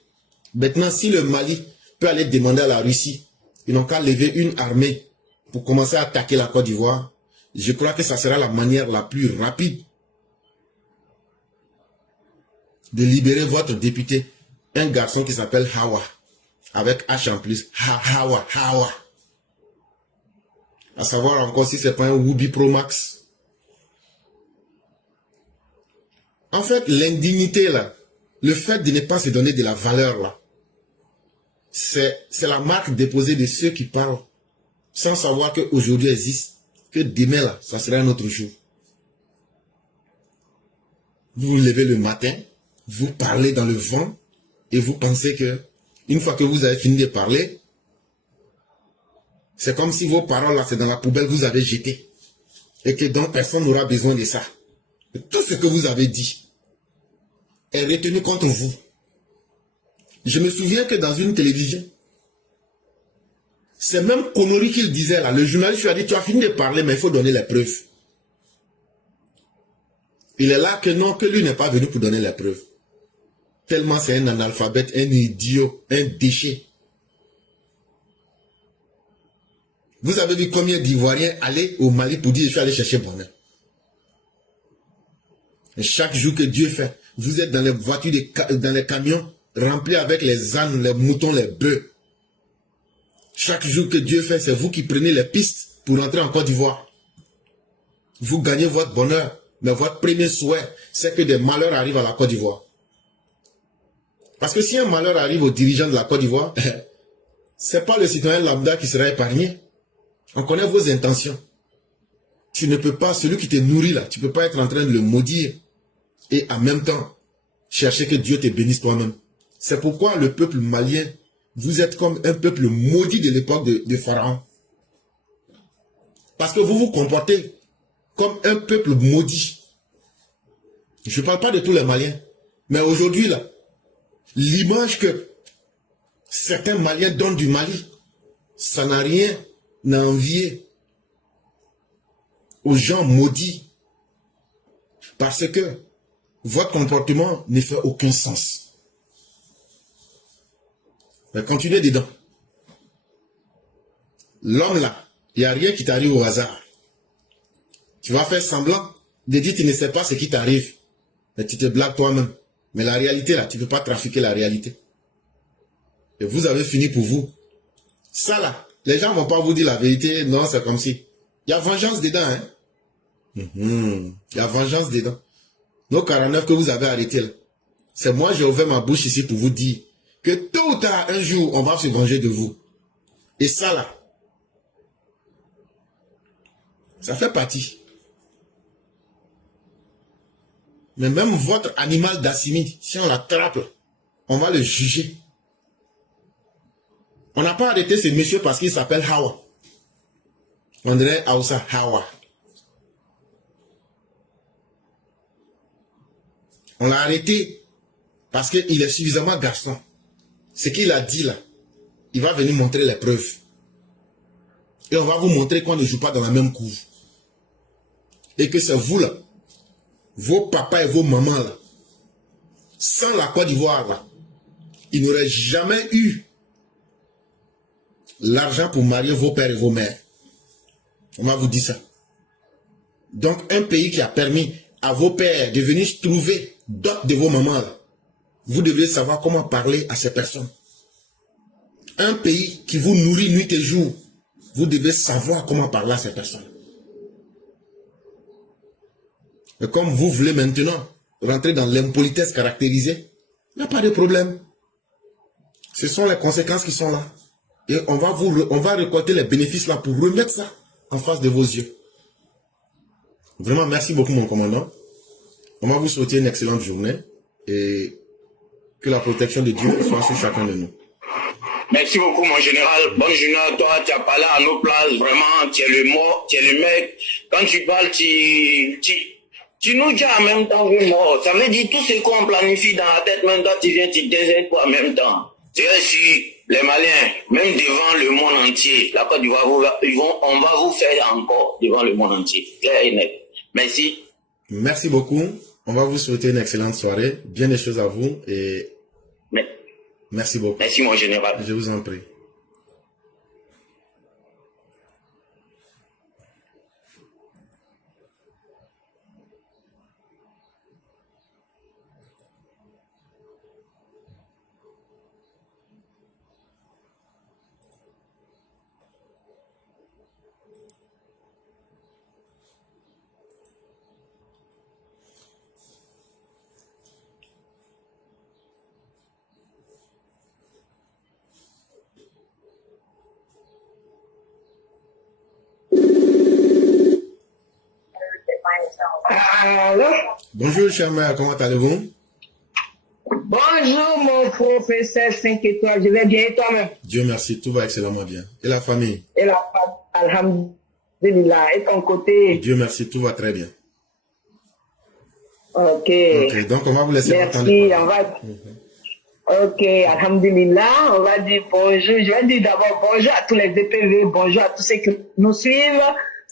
Maintenant, si le Mali peut aller demander à la Russie, ils n'ont qu'à lever une armée pour commencer à attaquer la Côte d'Ivoire. Je crois que ça sera la manière la plus rapide de libérer votre député, un garçon qui s'appelle Hawa, avec H en plus, Hawa. À savoir encore si c'est pas un Whoopi Pro Max. En fait, l'indignité là, le fait de ne pas se donner de la valeur là, c'est la marque déposée de ceux qui parlent sans savoir qu'aujourd'hui existe, que demain là, ça sera un autre jour. Vous vous levez le matin, vous parlez dans le vent et vous pensez que une fois que vous avez fini de parler, c'est comme si vos paroles là, c'est dans la poubelle que vous avez jeté et que donc personne n'aura besoin de ça. Et tout ce que vous avez dit est retenu contre vous. Je me souviens que dans une télévision, c'est même connerie qu'il disait là. Le journaliste lui a dit, tu as fini de parler, mais il faut donner les preuves. Il est là que non, que lui n'est pas venu pour donner les preuves. Tellement c'est un analphabète, un idiot, un déchet. Vous avez vu combien d'Ivoiriens allaient au Mali pour dire, je suis allé chercher bonheur. Et chaque jour que Dieu fait, vous êtes dans les voitures, dans les camions, remplis avec les ânes, les moutons, les bœufs. Chaque jour que Dieu fait, c'est vous qui prenez les pistes pour rentrer en Côte d'Ivoire. Vous gagnez votre bonheur. Mais votre premier souhait, c'est que des malheurs arrivent à la Côte d'Ivoire. Parce que si un malheur arrive aux dirigeants de la Côte d'Ivoire, c'est pas le citoyen lambda qui sera épargné. On connaît vos intentions. Tu ne peux pas, celui qui te nourrit là, tu ne peux pas être en train de le maudire et en même temps chercher que Dieu te bénisse toi-même. C'est pourquoi le peuple malien, vous êtes comme un peuple maudit de l'époque de Pharaon. Parce que vous vous comportez comme un peuple maudit. Je ne parle pas de tous les Maliens. Mais aujourd'hui, là, l'image que certains Maliens donnent du Mali, ça n'a rien à envier aux gens maudits. Parce que votre comportement ne fait aucun sens. Mais continuez dedans. L'homme là, il n'y a rien qui t'arrive au hasard. Tu vas faire semblant de dire que tu ne sais pas ce qui t'arrive. Mais tu te blagues toi-même. Mais la réalité là, tu ne peux pas trafiquer la réalité. Et vous avez fini pour vous. Ça là, les gens ne vont pas vous dire la vérité. Non, c'est comme si. Il y a vengeance dedans. Hein? Il y a vengeance dedans. Nos 49 que vous avez arrêtés là. C'est moi, j'ai ouvert ma bouche ici pour vous dire que tôt ou tard, un jour, on va se venger de vous. Et ça là, ça fait partie. Mais même votre animal d'Assimi, si on l'attrape, on va le juger. On n'a pas arrêté ce monsieur parce qu'il s'appelle Hawa. On dirait Aoussa Hawa. On l'a arrêté parce qu'il est suffisamment garçon. Ce qu'il a dit là, il va venir montrer les preuves. Et on va vous montrer qu'on ne joue pas dans la même cour. Et que c'est vous là, vos papas et vos mamans là, sans la Côte d'Ivoire là, ils n'auraient jamais eu l'argent pour marier vos pères et vos mères. On va vous dire ça. Donc un pays qui a permis à vos pères de venir trouver d'autres de vos mamans là, vous devez savoir comment parler à ces personnes. un pays qui vous nourrit nuit et jour, vous devez savoir comment parler à ces personnes. Et comme vous voulez maintenant rentrer dans l'impolitesse caractérisée, il n'y a pas de problème. Ce sont les conséquences qui sont là. Et on va récolter les bénéfices là pour remettre ça en face de vos yeux. Vraiment, merci beaucoup mon commandant. On va vous souhaiter une excellente journée et que la protection de Dieu soit sur chacun de nous. Merci beaucoup, mon général. Bonne journée à toi. Tu as parlé à nos places. Vraiment, tu es le mort, tu es le mec. Quand tu parles, tu nous dis en même temps, oui, mort. Ça veut dire tout ce qu'on planifie dans la tête, même toi, tu viens, tu désires en même temps. C'est ainsi, les Maliens, même devant le monde entier, la Côte d'Ivoire, on va vous faire encore devant le monde entier. Clair et net. Merci. Merci beaucoup. On va vous souhaiter une excellente soirée. Bien des choses à vous et merci beaucoup. Merci, mon général. Je vous en prie. Alors, Bonjour, cher maire, comment allez-vous? bonjour mon professeur 5 étoiles, je vais bien et toi-même? Dieu merci, tout va excellemment bien. Et la famille? Et la femme, alhamdulillah, et ton côté? Dieu merci, tout va très bien. Ok. Ok, donc on va vous laisser Merci, on va... Ok, alhamdulillah, on va dire bonjour. Je vais dire d'abord bonjour à tous les DPV, bonjour à tous ceux qui nous suivent.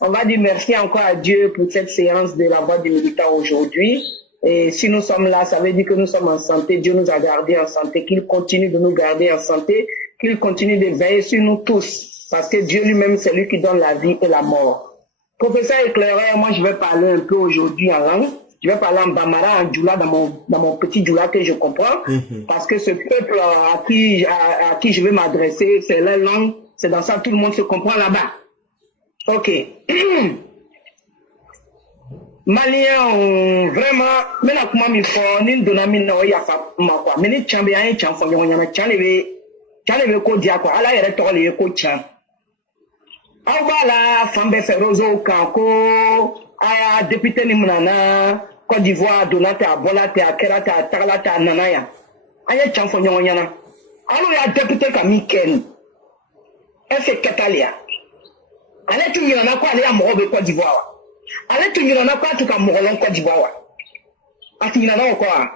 On va dire merci encore à Dieu pour cette séance de la voix des militants aujourd'hui. Et si nous sommes là, ça veut dire que nous sommes en santé. Dieu nous a gardés en santé, qu'il continue de nous garder en santé, qu'il continue de veiller sur nous tous. Parce que Dieu lui-même, c'est lui qui donne la vie et la mort. Professeur éclaireur, moi je vais parler un peu aujourd'hui en langue. Je vais parler en Bambara, en Djoula, dans mon petit Djoula que je comprends. Parce que ce peuple à qui je vais m'adresser, c'est la langue, c'est dans ça tout le monde se comprend là-bas. Ok. Maliens, vraiment, mais là, comment il faut, ni de l'ami, non, il y a pas, quoi. Mais ni tchambe, il y a un tchambe, il y a un tchambe, ko dia, quoi. Allah, il y a tort, il ko tchambe. Ah, voilà, Fambe Ferrozo, Kanko, aya, député Nimunana, Côte d'Ivoire, Donate, Bolate, Kerata, Tarlata, Nanaya. Aya, tchambe, il y a un. Alors, il y a député Kamiken. Et c'est Katalia. Ale tu nyina na kwa ale ya mo be Côte d'Ivoire. Ale tu nyina na kwa tu ka mo lon Côte d'Ivoire. Ati nyina na kwa.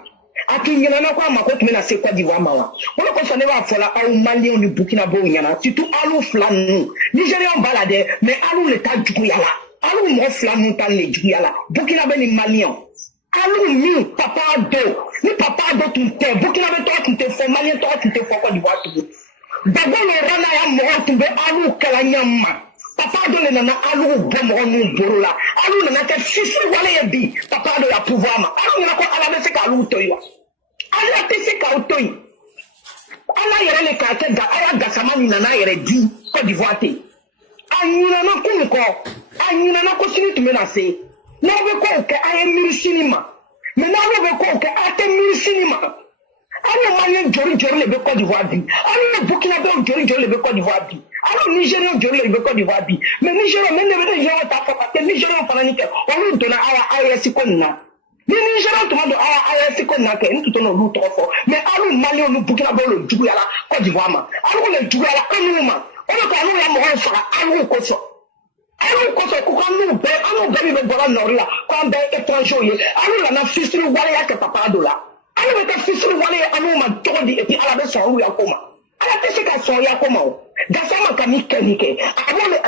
Ati nyina na kwa mako tu na se Côte d'Ivoire mawa. Wala ko so ne ba fola au Mali ni Burkina Faso nyana. Surtout alu flanu. Nigérian balade mais alu le ta djugu yala. Alu mo flanu ta le djugu yala. Burkina Faso ni Malien. Alu mi papa do. Ni papa do tu te Burkina Faso toi tu te fais Malien toi tu te fais Côte d'Ivoire tout. D'abord le rana ya mo tu be alu kala nyama. Papa do le nana alu bomo nu borola alu nana ka sisi wala ye bi papa do ya pouvoir ma alu nana ko ala be se ka alu toyi ala te se ka toyi ala yere le ka te ga ala ga sama ni nana yere di Côte d'Ivoire te anyina na ko sini tume na se na be ko ke aye mirisini ma me na be ko ke ate mirisini ma ala Malien jori le be Côte d'Ivoire bi ala Burkina Faso jori le be Côte d'Ivoire bi. Alors, Nigérian, je le Côte d'Ivoire, mais Nigérian, même les Nigérians, Nigérian, on nous donne à Ayassikona. Les Nigérians, tout le monde a Ayassikona, qui est tout le monde trop fort. Mais alors, Mali, nous bouquons le Djouyala, Côte d'Ivoire, alors le Djouyala, on nous la mort, alors Koso. Alors, quand nous voilà Nord là, quand on est étranger, alors on a fils le Walaya que papa de là. Alors, on a fils le Walaya, alors on m'a tourné, et puis à la base, on a comment. Alors, qu'est-ce qu'il y a comment? Gassama Kami Kenike,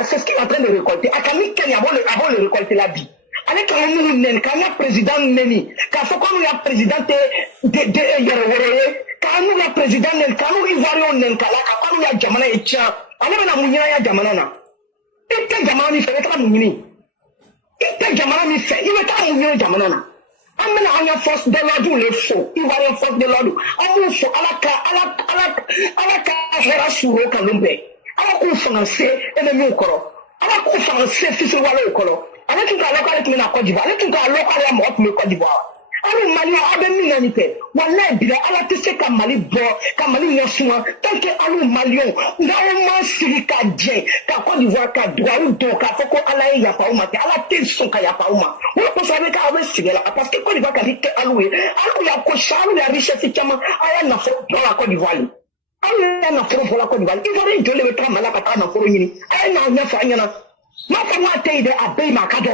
c'est ce qu'il est en train de récolter. A Kami Kenya, avant de récolter la vie. Avec un nen, quand il y a président Neni, quand il y a président de Yerowere, quand il y a président Nen, quand il y a Nen, quand il y a Jamana et Tcham, on est dans Mounina et Jamana. Et quel Jamana il fait, il est à Mounini. Et quel Jamana il fait, il est à Mounina et Jamana. Amena anya force de l'ordre le faux. Il va y avoir force de l'ordre. Amu fo ala ka hera suro kalumbe. Ala ko français ennemi okoro. Ala ko français fiso wala okoro. Ala tu ka lokale tu na Côte d'Ivoire. Ala tu ka lokale mo tu Côte d'Ivoire. Ala mali abe minanite. Wala bila ala tese ka mali bo, ka mali nyasuma. Tant que ala malion, na o ma sirika dje, ka Côte d'Ivoire ka droit ou do ka foko ala ya pa uma, ala te son ka ya pa uma. On peut savoir ka abe sigela parce que Côte d'Ivoire ka dik alwe. Ala ya ko shalu ya richesse chama aya na fo dans la Côte d'Ivoire. Ala na fo pour la Côte d'Ivoire. Il va rien de le tra malaka ta na fo nyini. Aya na nya fa nyana. Ma fa ma te ide abe ma ka do.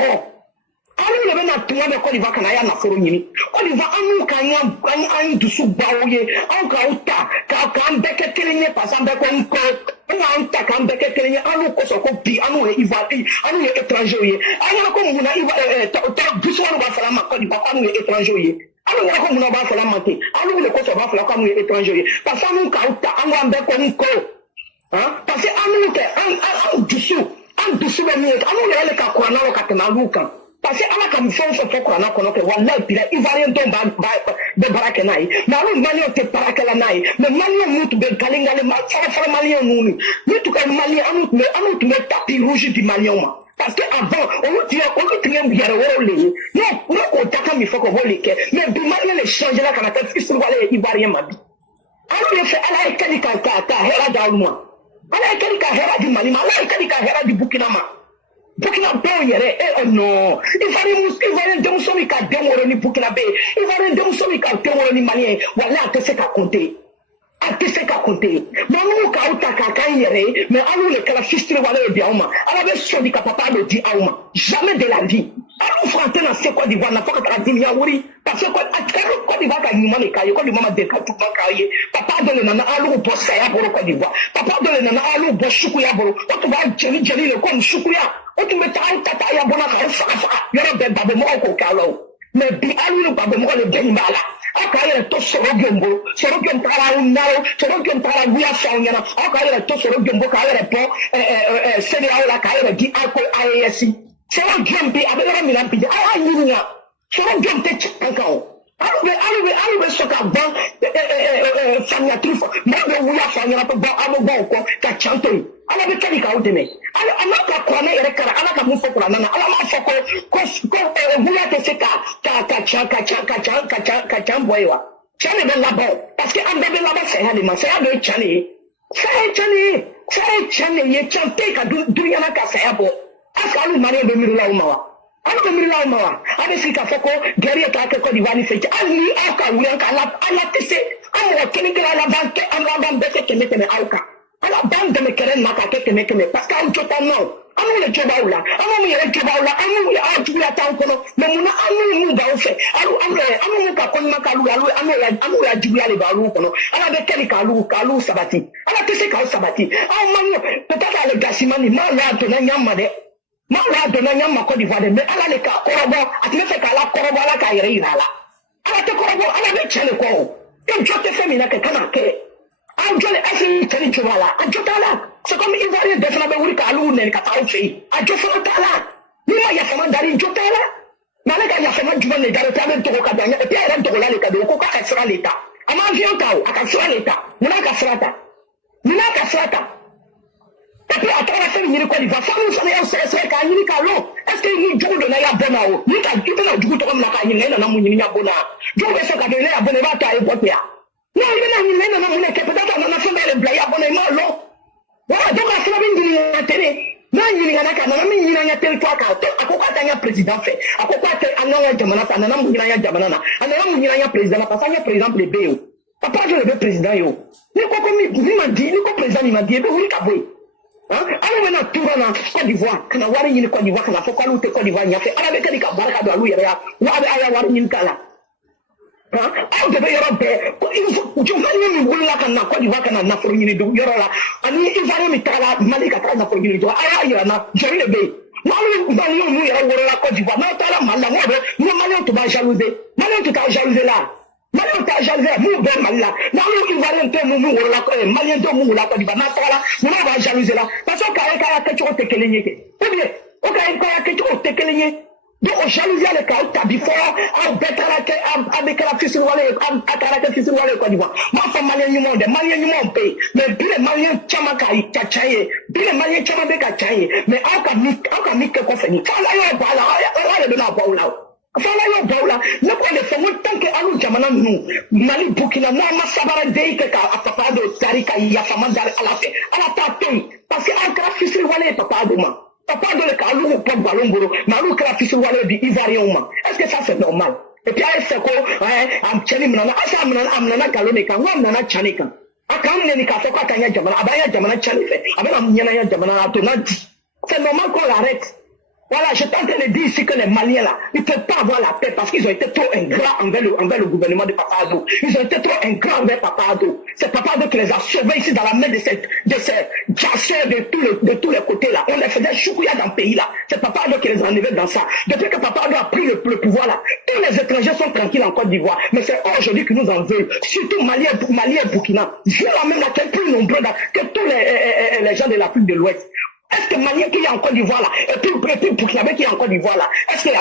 Alu le bena tuwa de Côte d'Ivoire kana ya na foro nyini. Côte d'Ivoire anu kan dusu bawoye, an ka uta ka mbeke telenye pasan beko nko. Anu uta ka mbeke telenye anu koso ko bi anu e Ivoire, anu e étranger ye. Anu ko muna Ivoire ta dusu anu ba fala ma Côte d'Ivoire anu e étranger ye. Anu ko muna ba fala mate. Anu le koso ba fala anu e étranger ye. Parce anu ka uta anu mbeko nko. Hein? Parce anu te an dusu be mi anu le ka ko na ka tena luka. Parce que ala kam fon fo ko na kono ke wallahi pila ivarien don ba de baraka nai na lu malio te baraka la nai me malio mutu be kalingale ma fara malio nuni mutu ka malio anu tu me tapis rouge du malio ma parce que avant on tient biara woro le no ko taka mi foko holike mais du malio le changer la kana ta fisul wala ivarien ma bi ala le fait ala e kalika ta hera daluma ala e kalika hera du mali ala e kalika hera du Burkina ma Burkina Faso yere no Ivoirien denmuso mi ka den wolo ni Burkina Faso Ivoirien denmuso mi ka den wolo ni Malien wala a tɛ se ka compter a tɛ se ka compter mais n'u k'aw ta k'a k'an yɛrɛ mais aw le kɛra fistiri wale ye bi aw ma ala bɛ sɔn di ka papa le di aw ma jamais de la vie aw fana tɛna se Côte d'Ivoire na fo ka taga dimiya wuri parce que Côte d'Ivoire ka ɲuman de k'a ye Côte d'Ivoire ma deli ka juguman k'a ye papa dɔ le nana alu bɔ saya bolo Côte d'Ivoire papa dɔ le nana alu bɔ sukuya bolo o tun b'a jeni le comme sukuya o tun bɛ taa ta ya bɔna k'aw faga yɔrɔ bɛɛ babemɔgɔw k'o kɛ aw la o mais bi alu ni babemɔgɔ le bɛɛ nin b'a la aw k'a yɛrɛ to sɔrɔ jɔnbo sɔrɔ jɔn taara aw naro sɔrɔ jɔn taara wuya fɛ aw ɲɛna aw k'a yɛrɛ to sɔrɔ jɔnbo k'a yɛrɛ bɔ CEDEAO la k'a yɛrɛ di aw ko AES sɔrɔ jɔn bi a bɛ yɔrɔ min na bi de aw y'a ɲininka sɔrɔ jɔn tɛ tiɲɛ kan o alu bɛ sɔn ka ban famiyatiri fɔ mɔgɔ bɛ wuya fɛ aw ɲɛna ko aw bɛ bɔ o kɔ ka can to yen ala bɛ kɛli k'aw dɛmɛ ala ka kuranɛ yɛrɛ kara ala ka mun fɔ kuranɛ na ala m'a fɔ ko wuya tɛ se ka can bɔ ye wa can de bɛ labɛn parce que an bɛɛ bɛ labɛn saya de ma saya dɔ ye can de ye saya ye can de ye can tɛ yen ka dunuya ka saya bɔ est-ce que alu maliyɛn bɛ miiri la o ma wa alu bɛ miiri la o ma wa a bɛ sigi k'a fɔ ko guerre ye k'a kɛ Côte d'Ivoire ni fɛn cɛ hali ni aw ka wuli ala tɛ se an mɔgɔ kelen kelen an laban bɛɛ tɛ tɛmɛ aw kan. ala ban dɛmɛ kɛrɛ na ka kɛ kɛmɛ parce que aw jɔ t'an na anu le jɔ b'aw la anu yɛrɛ jɔ b'aw la anu aw juguya t'anw kɔnɔ mais munna anu mun b'aw fɛ anu ka kɔnɔna k'alu anu ya juguya de b'alu kɔnɔ ala bɛ kɛli k'alu sabati ala tɛ se k'aw sabati aw man peut-être ale gasimani maa y'a donna ɲan ma dɛ maa y'a donna ɲan ma Côte d'Ivoire dɛ mais ala le ka kɔrɔbɔ a tun bɛ fɛ k'ala kɔrɔbɔ ala k'a yɛrɛ yira a la ala tɛ kɔrɔbɔ ala bɛ cɛ le kɔ o e jɔ tɛ fɛn min na kɛ kana kɛ. Aw jɔlen ɛseke cɛni cogoya la a jɔ t'a la c'est comme Ivoirien bɛɛ fana bɛ wuli k'alu nɛni ka taa aw fɛ yen a jɔ fana t'a la n'i ma yafama dari jɔ t'a la mais ale ka yafama jumɛn de da et puis ale dogo ka di et puis a yɛrɛ dogola le ka di o ko k'a ka sira le ta a ma avion ta o a ka sira le ta munna a ka sira ta et puis a taara fɛn min ɲini Côte d'Ivoire fo minnu fana y'aw sɛgɛsɛgɛ k'a ɲini k'a lɔn est-ce que ni jugu donna y'a bɔ na o ni ka i bɛna jugu tɔgɔ min na k'a ɲininka i nana mun ɲini y'a bɔ na jugu bɛ fɛ ka don ne y'a bɔ na i b'a to a ye bɔ ten yan. Non, il y a une nana qui peut-être on a fait le blague abonné malo. Voilà, donc à cela bin la télé. Non, il y a kana mi ni na territoire ka to akoka tanya président fait. Akoka te ananga jamana fa nana mu ni na jamana na. Anana mu ni na président parce que par exemple le BO. Papa je le président yo. Ni ko mi m'a dit, ni ko président il m'a dit be wuri ka boy. Hein? Ala mena toura na Côte d'Ivoire, kana wari ni Côte d'Ivoire kana fo ko te Côte d'Ivoire nya fait. Ala be ka di ka baraka do alu yere ya. Wa be aya wari ni kala. Aw de bɛ yɔrɔ bɛɛ Malien min wulila ka na Côte d'Ivoire ka na nafolo ɲini yɔrɔ la ani Ivoirien min tagala Mali ka taga nafolo ɲini a y'a yira n na jɔnni de bɛ yen n'aw Malien ninnu yɛrɛ wolola Côte d'Ivoire n'aw taara Mali la n ko Malien tun b'a jalouser Malien tun t'a jalouser la Malien t'a jalouser mun bɛ Mali la n'aw Ivoirien tɛ mun wolola Malien tɛ mun wolola Côte d'Ivoire n'a tagala mun b'a jalouser la parce que k'a kɛcogo tɛ kelen ye kɛ ou bien o k'a kɛcogo tɛ kelen ye Donc, au jalousie, le cas, tabi fort, à Bekarake, à Bekarake, à Karake, fils de Côte d'Ivoire. Moi, je suis malien du monde, malien du monde pays. Mais, puis les maliens, Tchamakai, Tchachaye, puis les maliens, Tchamabeka, Tchaye. Mais, à Kamik, qu'on fait, Fala, yo, Bala, on le donne à Baoula. Fala, yo, Baoula. Ne prenez pas, tant que Alou Djamana, nous, Mali, Burkina, Nama, Sabara, Deike, à Papa de Sarika, Yafama, à la Tatin. Parce que, à Kara, fils de Papa de moi. Papa de le calou pour ballon boulot, malou que la fille soit du ivoirien. Est-ce que ça c'est normal? Et puis elle fait quoi? Am chani mnana, asa amnana galoneka, ou amnana chanika. Akam nenika fait quoi kanya jamana, abaya jamana chani fait, abaya mnyana jamana atonadi. C'est normal qu'on l'arrête. Voilà, je suis en train de dire ici que les Maliens là, ils ne peuvent pas avoir la paix parce qu'ils ont été trop ingrats envers le gouvernement de Papa Ado. Ils ont été trop ingrats envers Papa Ado. C'est Papa Ado qui les a sauvés ici dans la main de ces chasseurs de tous les côtés là. On les faisait choucouilla dans le pays là. C'est Papa Ado qui les a enlevés dans ça. Depuis que Papa Ado a pris le pouvoir là, tous les étrangers sont tranquilles en Côte d'Ivoire. Mais c'est aujourd'hui qu'ils nous en veulent. Surtout Maliens et Burkina. Je là même là, qui est plus nombreux là, que tous les gens de l'Afrique de l'Ouest. Est-ce que Malien qui est en Côte d'Ivoire là, et puis Burkinabé qui est en Côte d'Ivoire là, est-ce qu'il y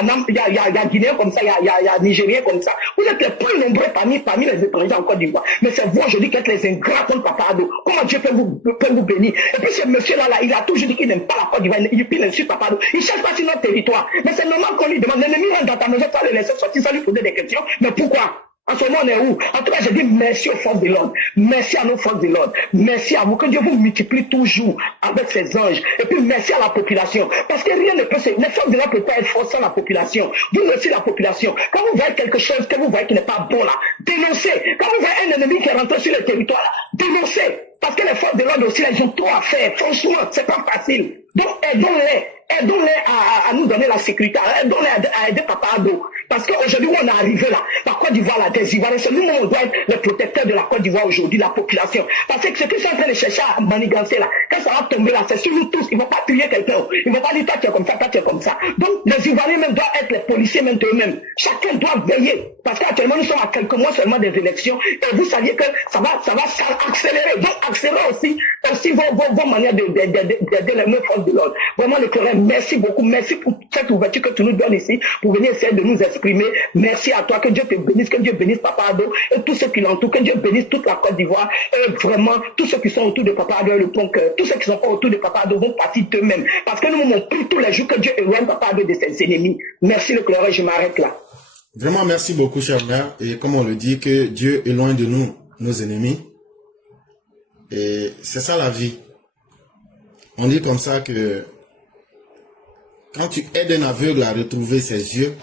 a Guinéens comme ça, il y a Nigériens comme ça? Vous êtes les plus nombreux parmi les étrangers en Côte d'Ivoire. Mais c'est vous aujourd'hui qui êtes les ingrats contre Papa Ado. Comment Dieu peut vous bénir? Et puis ce monsieur-là, il a toujours dit qu'il n'aime pas la Côte d'Ivoire, il insulte Papa Ado. Il ne cherche pas sur notre territoire. Mais c'est normal qu'on lui demande, l'ennemi rentre dans ta maison, tu vas le laisser sortir, ça lui poser des questions. Mais pourquoi? En ce moment, on est où? En tout cas, je dis merci aux forces de l'ordre. Merci à nos forces de l'ordre. Merci à vous. Que Dieu vous multiplie toujours avec ses anges. Et puis, merci à la population. Parce que rien ne peut se... Les forces de l'ordre ne peuvent pas être fortes sans la population. Vous aussi, la population. Quand vous voyez quelque chose que vous voyez qui n'est pas bon là, dénoncez. Quand vous voyez un ennemi qui est rentré sur le territoire là, dénoncez. Parce que les forces de l'ordre aussi, là, ils ont trop à faire. Franchement, c'est pas facile. Donc, aidons-les. Aidons-les à nous donner la sécurité. Aidons-les à aider Papa Ado. Parce qu'aujourd'hui, on est arrivé là, la Côte d'Ivoire, la des Ivoiriens, c'est nous, on doit être les protecteurs de la Côte d'Ivoire aujourd'hui, la population. Parce que ce qu'ils sont en train de chercher à manigancer là, quand ça va tomber là, c'est sur nous tous. Ils ne vont pas tuer quelqu'un. Ils ne vont pas dire toi tu es comme ça, toi tu es comme ça. Donc, les Ivoiriens même doivent être les policiers même eux-mêmes. Chacun doit veiller. Parce qu'actuellement, nous sommes à quelques mois seulement des élections. Et vous saviez que ça va accélérer. Donc, accélérer aussi vos manières d'aider les forces de l'ordre. Vraiment, le Coran, merci beaucoup. Merci pour cette ouverture que tu nous donnes ici, pour venir essayer de nous exprimer. Merci à toi, que Dieu te bénisse, que Dieu bénisse Papa Ado et tous ceux qui l'entourent, que Dieu bénisse toute la Côte d'Ivoire et vraiment tous ceux qui sont autour de Papa Ado et le bon cœur, tous ceux qui sont pas autour de Papa Ado vont partir d'eux-mêmes parce que nous on prie tous les jours que Dieu éloigne Papa Ado de ses ennemis. Merci le Coran, je m'arrête là. Vraiment merci beaucoup cher mère et comme on le dit que Dieu éloigne de nous nos ennemis et c'est ça la vie. On dit comme ça que quand tu aides un aveugle à retrouver ses yeux,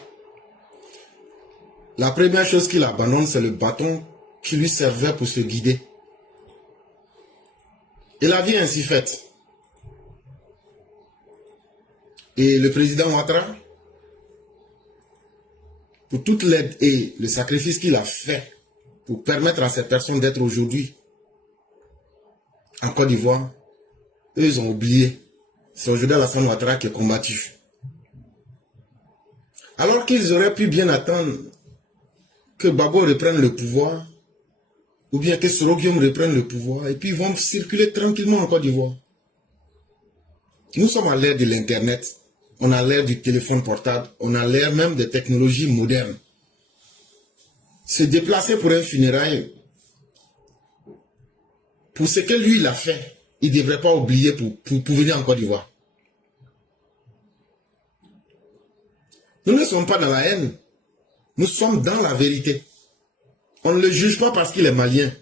la première chose qu'il abandonne, c'est le bâton qui lui servait pour se guider. Et la vie est ainsi faite. Et le président Ouattara, pour toute l'aide et le sacrifice qu'il a fait pour permettre à ces personnes d'être aujourd'hui en Côte d'Ivoire, eux, ils ont oublié. C'est aujourd'hui Alassane Ouattara qui est combattu. Alors qu'ils auraient pu bien attendre que Babo reprenne le pouvoir, ou bien que Soro Guillaume reprenne le pouvoir, et puis ils vont circuler tranquillement en Côte d'Ivoire. Nous sommes à l'ère de l'Internet, on a l'ère du téléphone portable, on a l'ère même des technologies modernes. Se déplacer pour un funérail, pour ce que lui il a fait, il ne devrait pas oublier pour venir en Côte d'Ivoire. Nous ne sommes pas dans la haine. Nous sommes dans la vérité. On ne le juge pas parce qu'il est malien.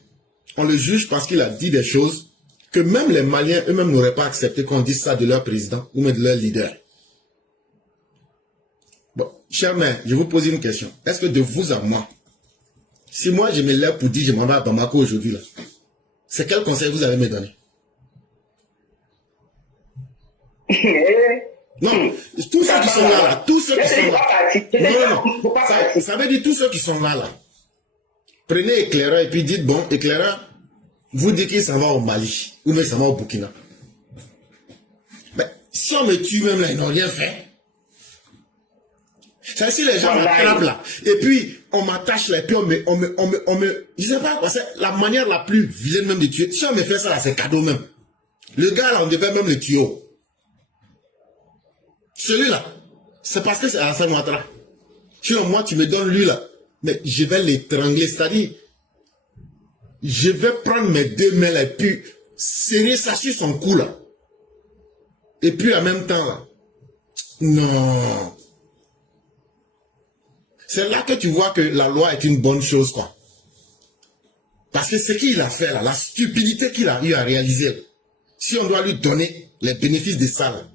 On le juge parce qu'il a dit des choses que même les Maliens eux-mêmes n'auraient pas accepté qu'on dise ça de leur président ou même de leur leader. Bon, chers mères, je vous pose une question. Est-ce que de vous à moi, si moi je me lève pour dire je m'en vais à Bamako aujourd'hui là, c'est quel conseil vous allez me donner? Non, tous ceux qui sont là, tous ceux qui sont là. Non. Ça veut dire tous ceux qui sont là. Prenez éclaireur et puis dites, bon, éclaireur, vous dites qu'il s'en va au Mali, ou bien il s'en va au Burkina. Mais si on me tue même là, ils n'ont rien fait. C'est si les gens m'attrapent là, et puis on m'attache là, et puis on me, je sais pas quoi, c'est la manière la plus vilaine même de tuer. Si on me fait ça là, c'est cadeau même. Le gars là, on devait même le tuer. Celui-là, C'est parce que c'est Alassane Ouattara. Sinon, moi, tu me donnes lui là, mais je vais l'étrangler. C'est-à-dire, je vais prendre mes deux mains là, et puis serrer ça sur son cou là. Et puis en même temps là, non. C'est là que tu vois que la loi est une bonne chose, quoi. Parce que ce qu'il a fait là, la stupidité qu'il a eu à réaliser, si on doit lui donner les bénéfices de ça là,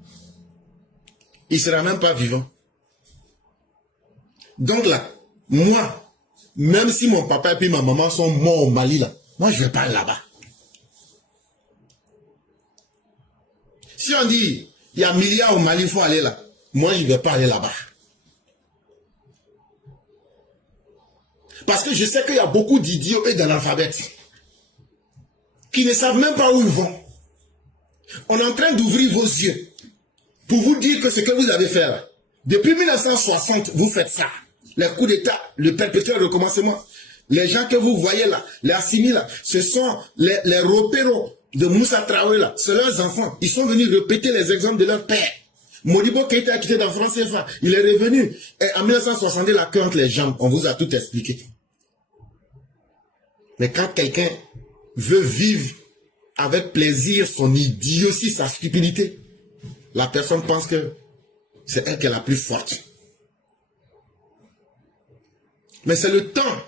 il ne sera même pas vivant. Donc là, moi, même si mon papa et puis ma maman sont morts au Mali là, moi je ne vais pas aller là-bas. Si on dit, il y a milliards au Mali, il faut aller là, moi je ne vais pas aller là-bas. Parce que je sais qu'il y a beaucoup d'idiots et d'analphabètes qui ne savent même pas où ils vont. On est en train d'ouvrir vos yeux pour vous dire que ce que vous avez fait là, depuis 1960, vous faites ça. Les coups d'État, le perpétuel recommencement. Les gens que vous voyez là, les Assimi là, ce sont les repéros de Moussa Traoré là, c'est leurs enfants. Ils sont venus répéter les exemples de leur père. Modibo Keïta a quitté dans France CFA. Il est revenu. Et en 1960, la queue entre les jambes. On vous a tout expliqué. Mais quand quelqu'un veut vivre avec plaisir son idiotie, sa stupidité, la personne pense que c'est elle qui est la plus forte. Mais c'est le temps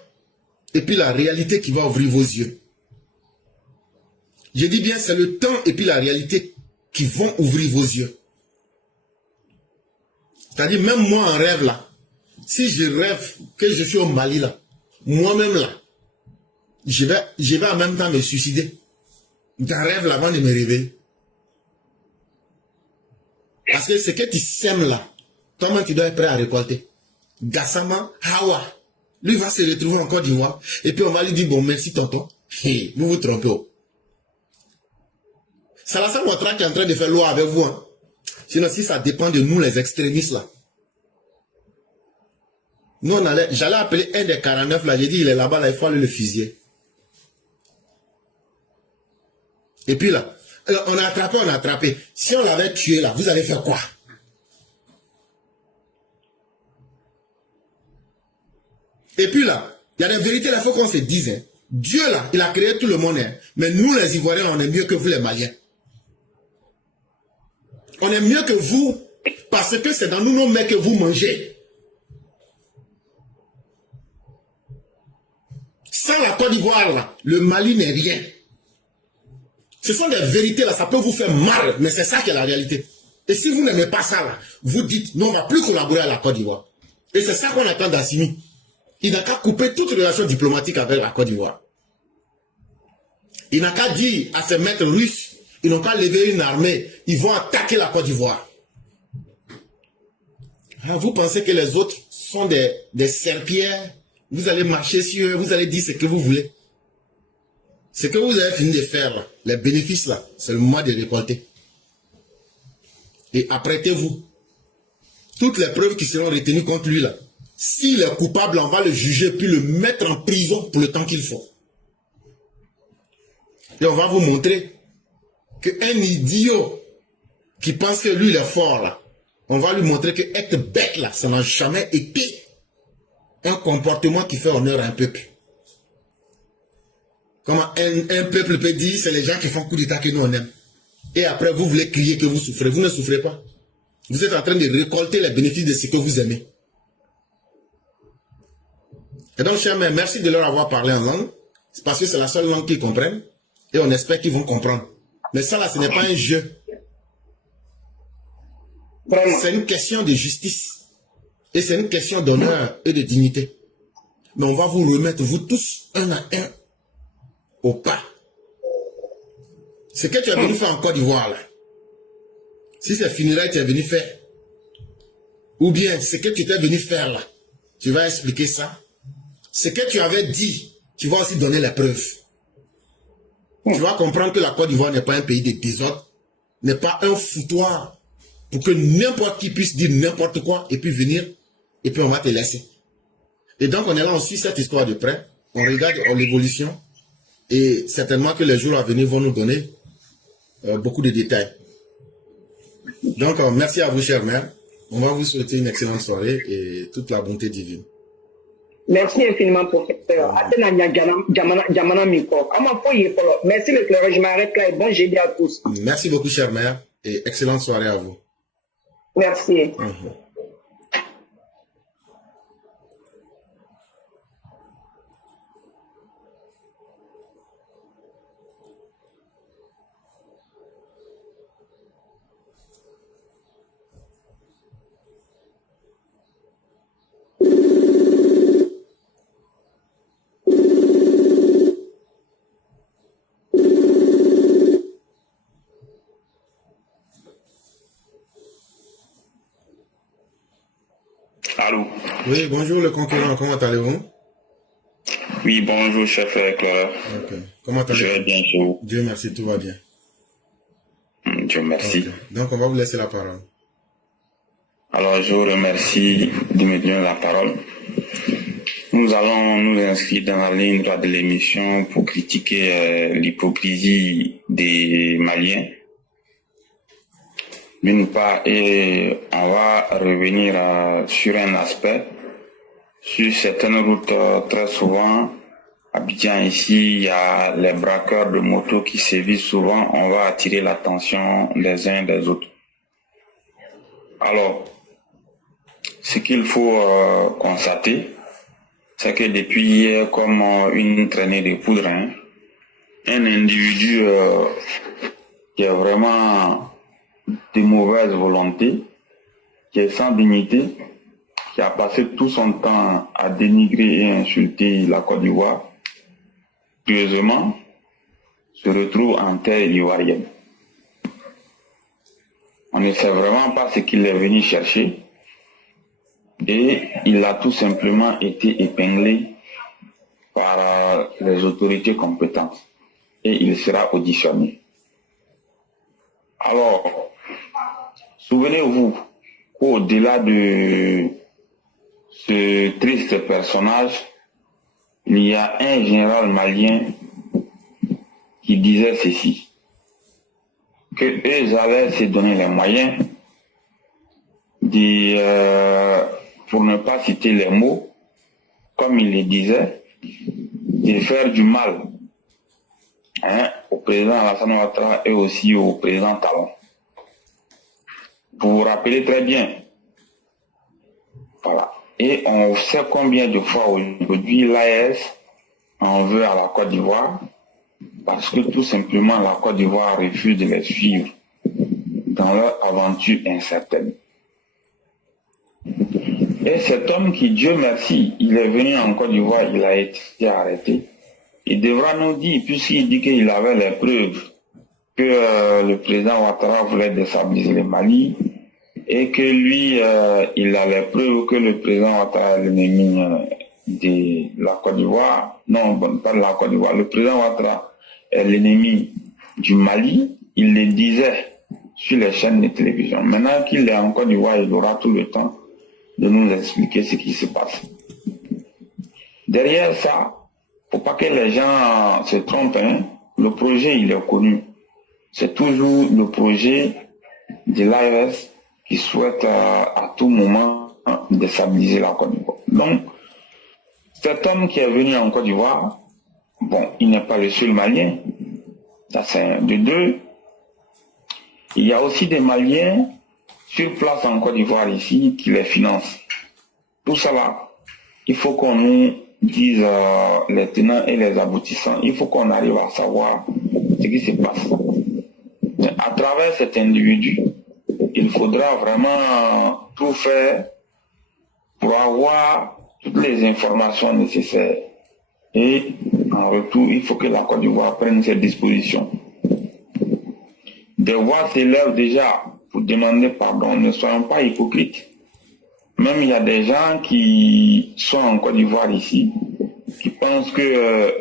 et puis la réalité qui va ouvrir vos yeux. Je dis bien, c'est le temps et puis la réalité qui vont ouvrir vos yeux. C'est-à-dire, même moi en rêve là, si je rêve que je suis au Mali là, moi-même là, je vais en même temps me suicider. Dans rêve là, avant de me réveiller. Parce que ce que tu sèmes là, toi-même tu dois être prêt à récolter. Gassama, Hawa, lui va se retrouver en Côte d'Ivoire. Et puis on va lui dire, bon merci tonton. Hey, vous vous trompez. C'est Alassane Ouattara qui est en train de faire loi avec vous. Hein. Sinon, si ça dépend de nous les extrémistes là. Nous j'allais appeler un des 49 là, j'ai dit il est là-bas là, il faut aller le fusiller. Et puis là, on a attrapé. Si on l'avait tué là, vous allez faire quoi? Et puis là, il y a des vérités là, il faut qu'on se dise. Hein. Dieu là, il a créé tout le monde. Hein. Mais nous les Ivoiriens, on est mieux que vous les Maliens. On est mieux que vous parce que c'est dans nous nos mets que vous mangez. Sans la Côte d'Ivoire là, le Mali n'est rien. Ce sont des vérités là, ça peut vous faire mal, mais c'est ça qui est la réalité. Et si vous n'aimez pas ça là, vous dites, non, on ne va plus collaborer à la Côte d'Ivoire. Et c'est ça qu'on attend d'Assimi. Il n'a qu'à couper toute relation diplomatique avec la Côte d'Ivoire. Il n'a qu'à dire à ces maîtres russes, ils n'ont qu'à lever une armée, ils vont attaquer la Côte d'Ivoire. Vous pensez que les autres sont des serpillères, vous allez marcher sur eux, vous allez dire ce que vous voulez. Ce que vous avez fini de faire, là, les bénéfices, là, c'est le moment de récolter. Et apprêtez-vous. Toutes les preuves qui seront retenues contre lui, là, s'il est coupable, on va le juger, puis le mettre en prison pour le temps qu'il faut. Et on va vous montrer qu'un idiot qui pense que lui, il est fort, là, on va lui montrer que être bête, là, ça n'a jamais été un comportement qui fait honneur à un peuple. Comment un peuple peut dire, c'est les gens qui font coup d'état que nous on aime. Et après, vous voulez crier que vous souffrez. Vous ne souffrez pas. Vous êtes en train de récolter les bénéfices de ce que vous aimez. Et donc, chers mères, merci de leur avoir parlé en langue. C'est parce que c'est la seule langue qu'ils comprennent. Et on espère qu'ils vont comprendre. Mais ça, là, ce n'est pas un jeu. C'est une question de justice. Et c'est une question d'honneur et de dignité. Mais on va vous remettre, vous tous, un à un, au pas. Ce que tu es venu faire en Côte d'Ivoire, là, si c'est funérailles que tu es venu faire, ou bien ce que tu étais venu faire là, tu vas expliquer ça. Ce que tu avais dit, tu vas aussi donner les preuves. Tu vas comprendre que la Côte d'Ivoire n'est pas un pays de désordre, n'est pas un foutoir pour que n'importe qui puisse dire n'importe quoi et puis venir, et puis on va te laisser. Et donc on est là, on suit cette histoire de près, on regarde l'évolution, et certainement que les jours à venir vont nous donner beaucoup de détails. Donc merci à vous, chère mère. On va vous souhaiter une excellente soirée et toute la bonté divine. Merci infiniment, professeur. Merci l'éclairage, je m'arrête là et bon jeudi à tous. Merci beaucoup, chère mère, et excellente soirée à vous. Merci. Allô? Oui, bonjour le concurrent, comment allez-vous? Oui, bonjour, chef éclaireur. Ok. Comment allez-vous? Je vais bien chez vous. Dieu merci, tout va bien. Dieu merci. Ok. Donc, on va vous laisser la parole. Alors, je vous remercie de me donner la parole. Nous allons nous inscrire dans la ligne droite de l'émission pour critiquer l'hypocrisie des Maliens. D'une part, et on va revenir sur un aspect. Sur certaines routes, très souvent, Abidjan ici, il y a les braqueurs de motos qui sévissent souvent. On va attirer l'attention des uns et des autres. Alors, ce qu'il faut constater, c'est que depuis hier, comme une traînée de poudre, un individu qui est vraiment de mauvaise volonté, qui est sans dignité, qui a passé tout son temps à dénigrer et insulter la Côte d'Ivoire, curieusement, se retrouve en terre ivoirienne. On ne sait vraiment pas ce qu'il est venu chercher et il a tout simplement été épinglé par les autorités compétentes et il sera auditionné. Alors, souvenez-vous qu'au-delà de ce triste personnage, il y a un général malien qui disait ceci, que eux allaient se donner les moyens de, pour ne pas citer les mots, comme il le disait, de faire du mal au président Alassane Ouattara et aussi au président Talon. Vous vous rappelez très bien. Voilà. Et on sait combien de fois aujourd'hui l'AES en veut à la Côte d'Ivoire parce que tout simplement la Côte d'Ivoire refuse de les suivre dans leur aventure incertaine. Et cet homme qui, Dieu merci, il est venu en Côte d'Ivoire, il a été arrêté. Il devra nous dire, puisqu'il dit qu'il avait les preuves que le président Ouattara voulait déstabiliser le Mali et que lui, il a les preuves que le président Ouattara est l'ennemi de la Côte d'Ivoire. Non, pas de la Côte d'Ivoire. Le président Ouattara est l'ennemi du Mali. Il le disait sur les chaînes de télévision. Maintenant qu'il est en Côte d'Ivoire, il aura tout le temps de nous expliquer ce qui se passe. Derrière ça, faut pas que les gens se trompent, le projet il est connu. C'est toujours le projet de l'AES qui souhaite à tout moment déstabiliser la Côte d'Ivoire. Donc, cet homme qui est venu en Côte d'Ivoire, bon, il n'est pas le seul Malien. Ça c'est un. De deux, il y a aussi des Maliens sur place en Côte d'Ivoire ici qui les financent. Tout ça là, il faut qu'on nous dise les tenants et les aboutissants. Il faut qu'on arrive à savoir ce qui se passe. À travers cet individu, il faudra vraiment tout faire pour avoir toutes les informations nécessaires. Et en retour, il faut que la Côte d'Ivoire prenne ses dispositions. Des voix s'élèvent déjà pour demander pardon. Ne soyons pas hypocrites. Même il y a des gens qui sont en Côte d'Ivoire ici, qui pensent que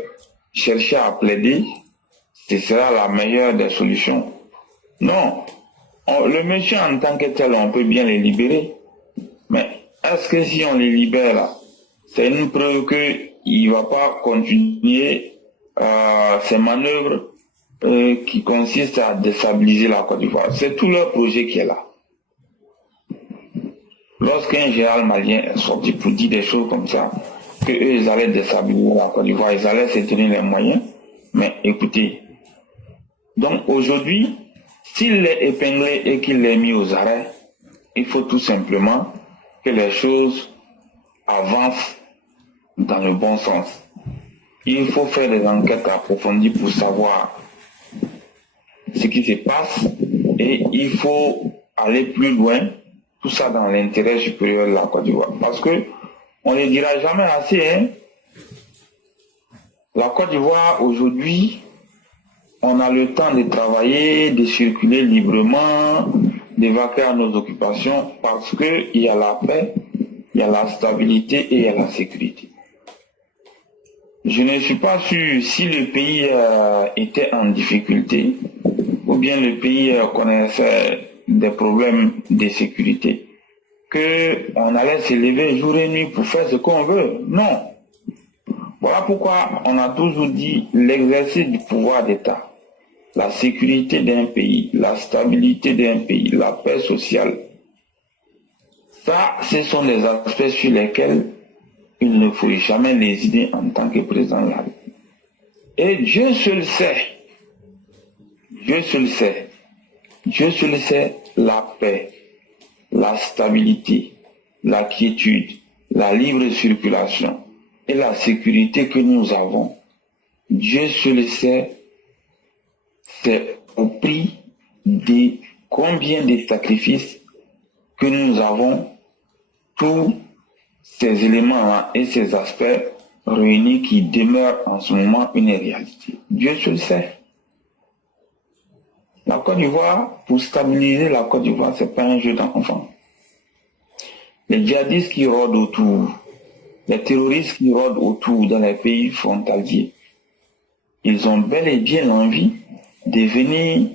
chercher à plaider, ce sera la meilleure des solutions. Non. Le monsieur en tant que tel, on peut bien les libérer. Mais est-ce que si on les libère là, c'est une preuve qu'il ne va pas continuer ces manœuvres qui consistent à déstabiliser la Côte d'Ivoire. C'est tout leur projet qui est là. lorsqu'un général malien est sorti pour dire des choses comme ça, qu'eux, ils allaient déstabiliser la Côte d'Ivoire, ils allaient se donner les moyens. Mais écoutez, donc aujourd'hui, s'il est épinglé et qu'il est mis aux arrêts, il faut tout simplement que les choses avancent dans le bon sens. Il faut faire des enquêtes approfondies pour savoir ce qui se passe et il faut aller plus loin, tout ça dans l'intérêt supérieur de la Côte d'Ivoire. Parce que on ne dira jamais assez, hein. La Côte d'Ivoire aujourd'hui, on a le temps de travailler, de circuler librement, d'évacuer à nos occupations parce qu'il y a la paix, il y a la stabilité et il y a la sécurité. Je ne suis pas sûr si le pays était en difficulté ou bien le pays connaissait des problèmes de sécurité, qu'on allait se lever jour et nuit pour faire ce qu'on veut. Non. Voilà pourquoi on a toujours dit l'exercice du pouvoir d'État, la sécurité d'un pays, la stabilité d'un pays, la paix sociale. Ça, ce sont des aspects sur lesquels il ne faut jamais hésiter en tant que président de la République. Et Dieu seul sait, Dieu seul sait, Dieu seul sait la paix, la stabilité, la quiétude, la libre circulation et la sécurité que nous avons. Dieu seul sait, c'est au prix de combien de sacrifices que nous avons tous ces éléments et ces aspects réunis qui demeurent en ce moment une réalité. Dieu seul sait. La Côte d'Ivoire, pour stabiliser la Côte d'Ivoire, c'est pas un jeu d'enfant. Les djihadistes qui rôdent autour, les terroristes qui rôdent autour dans les pays frontaliers, ils ont bel et bien envie de venir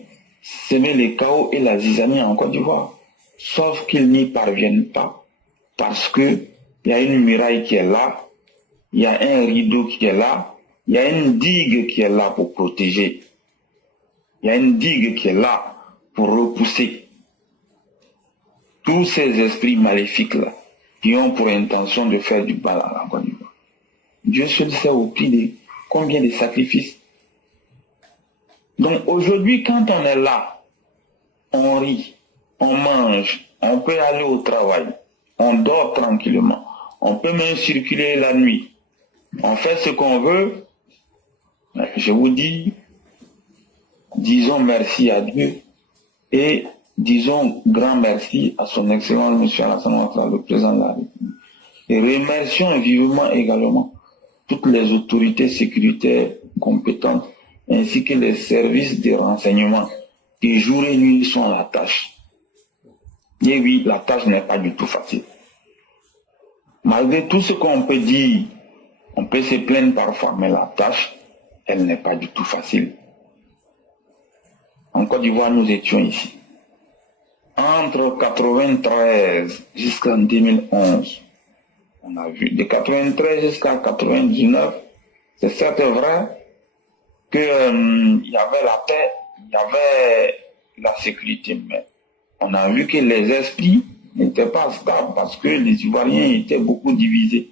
semer le chaos et la zizanie en Côte d'Ivoire. Sauf qu'ils n'y parviennent pas parce que il y a une muraille qui est là, il y a un rideau qui est là, il y a une digue qui est là pour protéger. Il y a une digue qui est là pour repousser tous ces esprits maléfiques-là qui ont pour intention de faire du mal à la Côte d'Ivoire. Dieu seul sait au prix de combien de sacrifices. Donc aujourd'hui, quand on est là, on rit, on mange, on peut aller au travail, on dort tranquillement, on peut même circuler la nuit, on fait ce qu'on veut. Je vous dis, disons merci à Dieu et disons grand merci à son Excellence M. Alassane Ouattara, le président de la République. Et remercions vivement également toutes les autorités sécuritaires compétentes ainsi que les services de renseignement qui jour et nuit sont à la tâche. Et oui, la tâche n'est pas du tout facile. Malgré tout ce qu'on peut dire, on peut se plaindre parfois, mais la tâche, elle n'est pas du tout facile. En Côte d'Ivoire, nous étions ici. Entre 1993 jusqu'en 2011, on a vu, de 1993 jusqu'à 1999, c'est certes vrai qu'il y avait la paix, il y avait la sécurité, mais on a vu que les esprits n'étaient pas stables parce que les Ivoiriens étaient beaucoup divisés.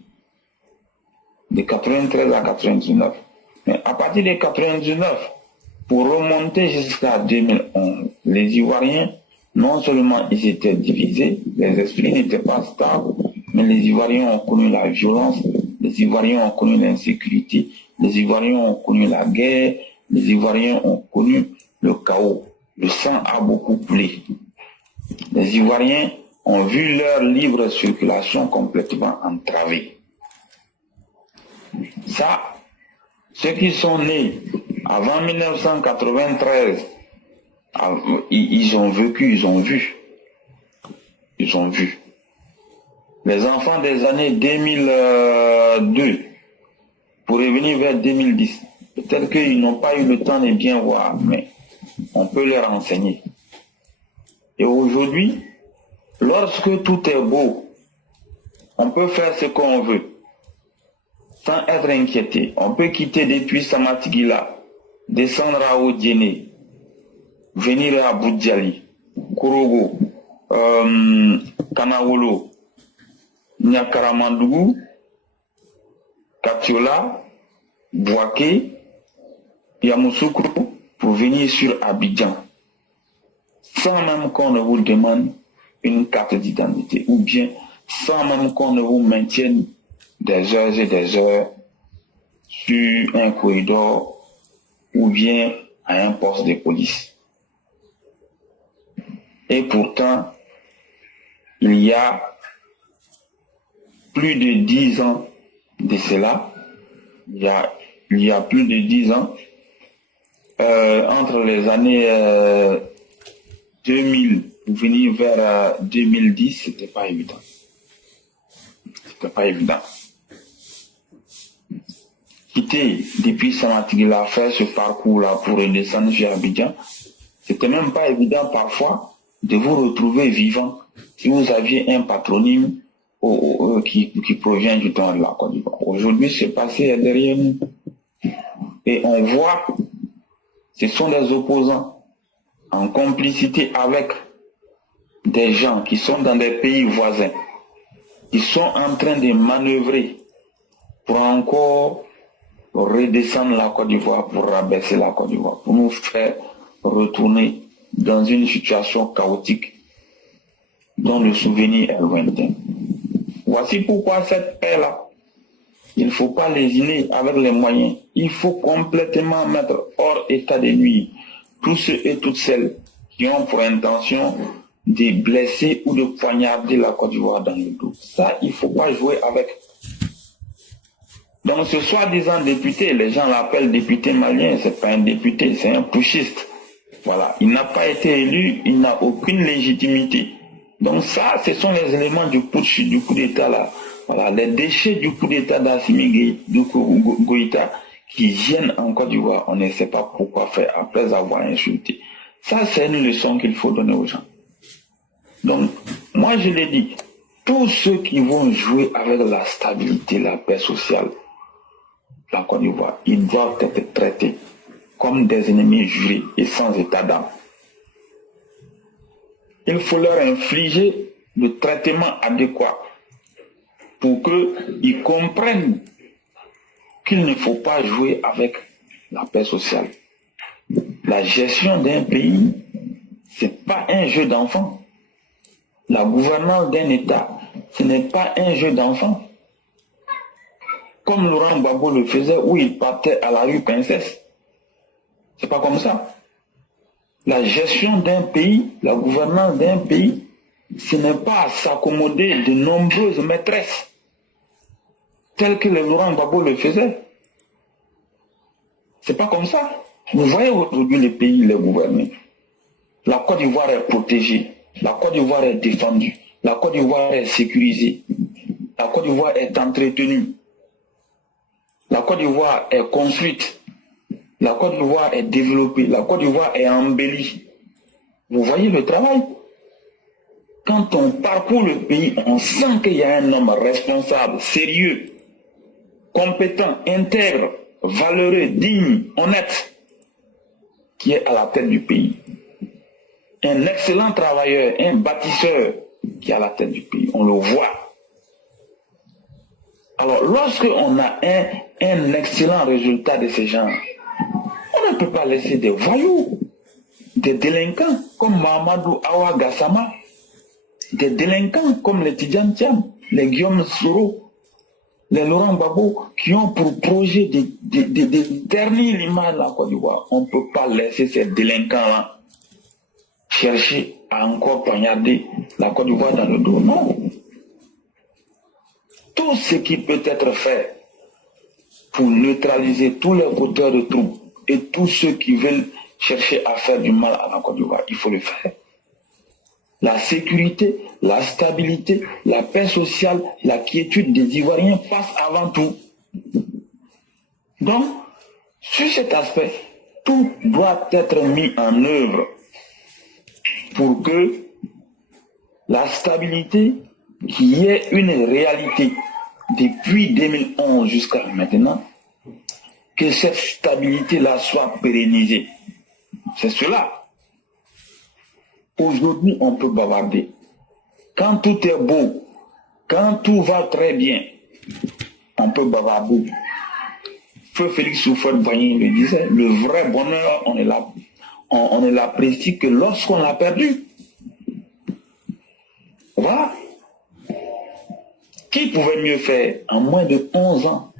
De 1993 à 1999. Mais à partir de 1999, pour remonter jusqu'à 2011, les Ivoiriens, non seulement ils étaient divisés, les esprits n'étaient pas stables, mais les Ivoiriens ont connu la violence, les Ivoiriens ont connu l'insécurité, les Ivoiriens ont connu la guerre, les Ivoiriens ont connu le chaos. Le sang a beaucoup coulé. Les Ivoiriens ont vu leur libre circulation complètement entravée. Ça, ceux qui sont nés avant 1993, ils ont vécu, ils ont vu. Ils ont vu. Les enfants des années 2002, pour revenir vers 2010, peut-être qu'ils n'ont pas eu le temps de bien voir, mais on peut leur enseigner. Et aujourd'hui, lorsque tout est beau, on peut faire ce qu'on veut, sans être inquiété. On peut quitter depuis Samatigila, descendre à Odiéné, venir à Boudjali, Korogo, Kanawolo, Nyakaramandougou, Katiola, Bouaké, Yamoussoukro pour venir sur Abidjan, sans même qu'on ne vous demande une carte d'identité, ou bien sans même qu'on ne vous maintienne des heures et des heures sur un corridor ou bien à un poste de police. Et pourtant, il y a plus de 10 ans de cela, il y a plus de 10 ans, entre les années 2000 pour venir vers 2010, c'était pas évident. C'était pas évident. Quitter depuis Samatigila, faire ce parcours-là pour redescendre chez Abidjan, c'était même pas évident parfois de vous retrouver vivant si vous aviez un patronyme qui provient du temps de la Côte d'Ivoire. Aujourd'hui, c'est passé derrière nous. Et on voit, ce sont des opposants en complicité avec des gens qui sont dans des pays voisins, qui sont en train de manœuvrer pour encore redescendre la Côte d'Ivoire, pour rabaisser la Côte d'Ivoire, pour nous faire retourner dans une situation chaotique dont le souvenir est lointain. Voici pourquoi cette paix-là, il ne faut pas lésiner avec les moyens. Il faut complètement mettre hors état de nuire tous ceux et toutes celles qui ont pour intention de blesser ou de poignarder la Côte d'Ivoire dans le dos. Ça, il ne faut pas jouer avec. Donc ce soi-disant député, les gens l'appellent député malien, c'est pas un député, c'est un putschiste. Voilà, il n'a pas été élu, il n'a aucune légitimité. Donc ça, ce sont les éléments du putsch, du coup d'État là. Voilà, les déchets du coup d'État d'Assimi Goïta qui viennent en Côte d'Ivoire, on ne sait pas pourquoi faire après avoir insulté. Ça, c'est une leçon qu'il faut donner aux gens. Donc, moi je l'ai dit, tous ceux qui vont jouer avec la stabilité, la paix sociale, la Côte d'Ivoire, ils doivent être traités comme des ennemis jurés et sans état d'âme. Il faut leur infliger le traitement adéquat pour qu'ils comprennent qu'il ne faut pas jouer avec la paix sociale. La gestion d'un pays, ce n'est pas un jeu d'enfant. La gouvernance d'un État, ce n'est pas un jeu d'enfant. Comme Laurent Gbagbo le faisait, où il partait à la rue Princesse. C'est pas comme ça. La gestion d'un pays, la gouvernance d'un pays, ce n'est pas s'accommoder de nombreuses maîtresses, telles que le Laurent Gbagbo le faisait. C'est pas comme ça. Vous voyez aujourd'hui les pays, les gouvernements. La Côte d'Ivoire est protégée. La Côte d'Ivoire est défendue. La Côte d'Ivoire est sécurisée. La Côte d'Ivoire est entretenue. La Côte d'Ivoire est construite. La Côte d'Ivoire est développée. La Côte d'Ivoire est embellie. Vous voyez le travail? Quand on parcourt le pays, on sent qu'il y a un homme responsable, sérieux, compétent, intègre, valeureux, digne, honnête, qui est à la tête du pays. Un excellent travailleur, un bâtisseur qui est à la tête du pays. On le voit. Alors, lorsqu'on a un excellent résultat de ces gens, on ne peut pas laisser des voyous, des délinquants comme Mahamadou Awa Gassama, des délinquants comme les Tidjane Thiam, les Guillaume Soro, les Laurent Gbagbo, qui ont pour projet de ternir l'image de la Côte d'Ivoire. On ne peut pas laisser ces délinquants-là chercher à encore poignarder la Côte d'Ivoire dans le dos. Non. Tout ce qui peut être fait pour neutraliser tous les auteurs de troubles et tous ceux qui veulent chercher à faire du mal à la Côte d'Ivoire, il faut le faire. La sécurité, la stabilité, la paix sociale, la quiétude des Ivoiriens passent avant tout. Donc, sur cet aspect, tout doit être mis en œuvre pour que la stabilité, qui est une réalité depuis 2011 jusqu'à maintenant, que cette stabilité-là soit pérennisée. C'est cela. Aujourd'hui, on peut bavarder. Quand tout est beau, Quand tout va très bien, on peut bavarder. Feu Félix Houphouët-Boigny le disait, le vrai bonheur, on ne l'apprécie que lorsqu'on l'a perdu. Voilà. Qui pouvait mieux faire en moins de 11 ans?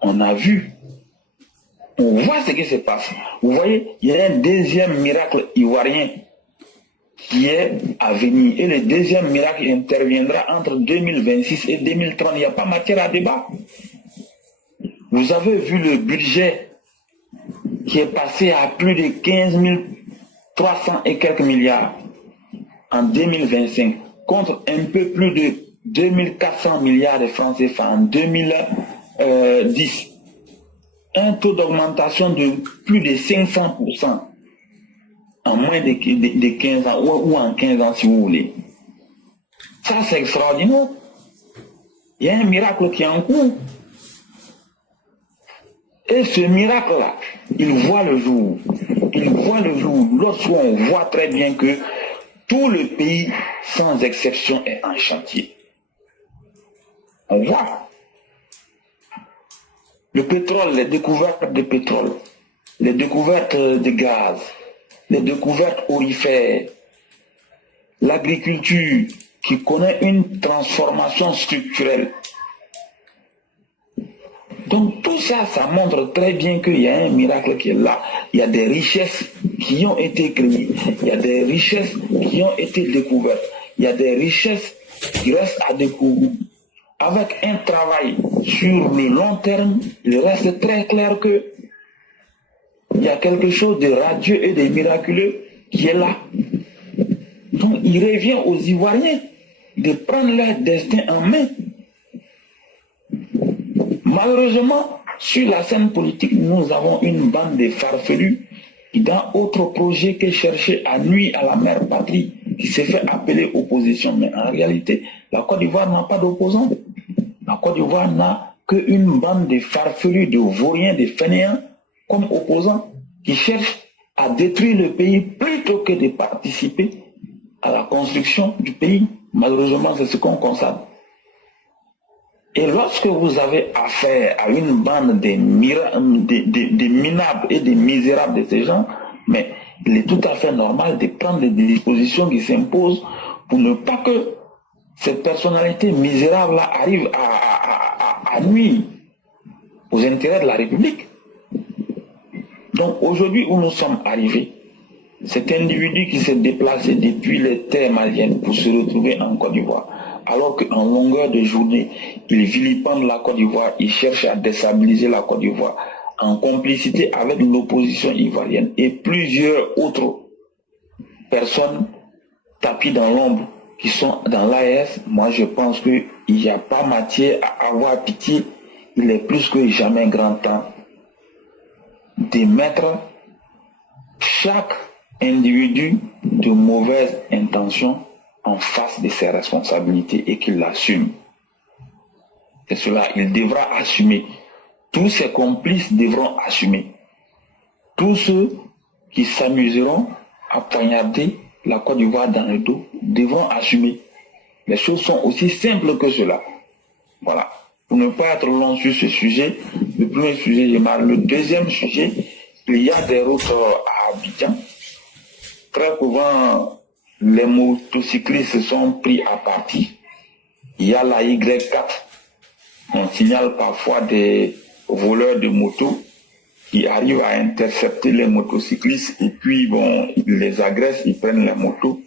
On a vu. On voit ce qui se passe. Vous voyez, il y a un deuxième miracle ivoirien qui est à venir. Et le deuxième miracle interviendra entre 2026 et 2030. Il n'y a pas matière à débat. Vous avez vu le budget qui est passé à plus de 15 300 et quelques milliards en 2025 contre un peu plus de 2400 milliards de francs CFA en 2010. Un taux d'augmentation de plus de 500% en moins de 15 ans ou en 15 ans si vous voulez. Ça c'est extraordinaire. Il y a un miracle qui est en cours. Et ce miracle-là, il voit le jour. Il voit le jour lorsqu'on voit très bien que tout le pays, sans exception, est en chantier. On voit. Le pétrole, les découvertes de pétrole, les découvertes de gaz, les découvertes aurifères, l'agriculture qui connaît une transformation structurelle. Donc tout ça, ça montre très bien qu'il y a un miracle qui est là. Il y a des richesses qui ont été créées. Il y a des richesses qui ont été découvertes. Il y a des richesses qui restent à découvrir. Avec un travail sur le long terme, il reste très clair que il y a quelque chose de radieux et de miraculeux qui est là. Donc il revient aux Ivoiriens de prendre leur destin en main. Malheureusement, sur la scène politique, nous avons une bande de farfelus qui, dans autre projet que chercher à nuire à la mère patrie, qui s'est fait appeler opposition. Mais en réalité, la Côte d'Ivoire n'a pas d'opposants. La Côte d'Ivoire n'a qu'une bande de farfelus, de vauriens, de fainéants comme opposants qui cherchent à détruire le pays plutôt que de participer à la construction du pays. Malheureusement, c'est ce qu'on constate. Et lorsque vous avez affaire à une bande de minables et de misérables de ces gens, mais il est tout à fait normal de prendre des dispositions qui s'imposent pour ne pas que cette personnalité misérable-là arrive à nuire aux intérêts de la République. Donc aujourd'hui où nous sommes arrivés, cet individu qui s'est déplacé depuis les terres maliennes pour se retrouver en Côte d'Ivoire, alors qu'en longueur de journée, il vilipende la Côte d'Ivoire, il cherche à déstabiliser la Côte d'Ivoire, en complicité avec l'opposition ivoirienne et plusieurs autres personnes tapis dans l'ombre qui sont dans l'AES. Moi je pense qu'il n'y a pas matière à avoir pitié. Il est plus que jamais grand temps de mettre chaque individu de mauvaise intention en face de ses responsabilités et qu'il l'assume. C'est cela, il devra assumer. Tous ses complices devront assumer. Tous ceux qui s'amuseront à poignarder la Côte d'Ivoire dans le dos devront assumer. Les choses sont aussi simples que cela. Voilà. Pour ne pas être long sur ce sujet, le premier sujet, j'ai mal. Le deuxième sujet, il y a des routes à Abidjan. Très souvent, les motocyclistes sont pris à partie. Il y a la Y4. On signale parfois des voleurs de motos qui arrivent à intercepter les motocyclistes et puis bon, ils les agressent, ils prennent les motos.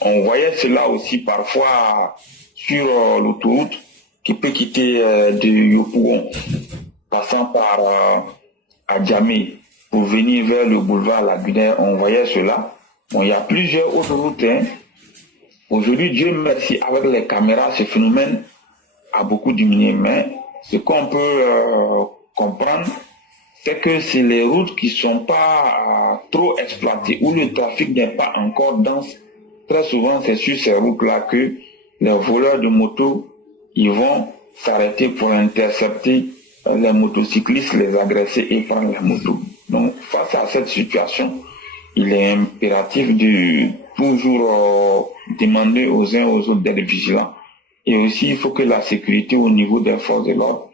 On voyait cela aussi parfois sur l'autoroute qui peut quitter de Yopougon, passant par Adjamé pour venir vers le boulevard Lagunaire. On voyait cela. Bon, il y a plusieurs autres routes. Aujourd'hui, Dieu merci, avec les caméras, ce phénomène a beaucoup diminué. Mais ce qu'on peut comprendre, c'est que c'est les routes qui ne sont pas trop exploitées, où le trafic n'est pas encore dense. Très souvent, c'est sur ces routes-là que les voleurs de motos, ils vont s'arrêter pour intercepter les motocyclistes, les agresser et prendre les motos. Donc, face à cette situation, il est impératif de toujours demander aux uns aux autres d'être vigilants. Et aussi, il faut que la sécurité au niveau des forces de l'ordre,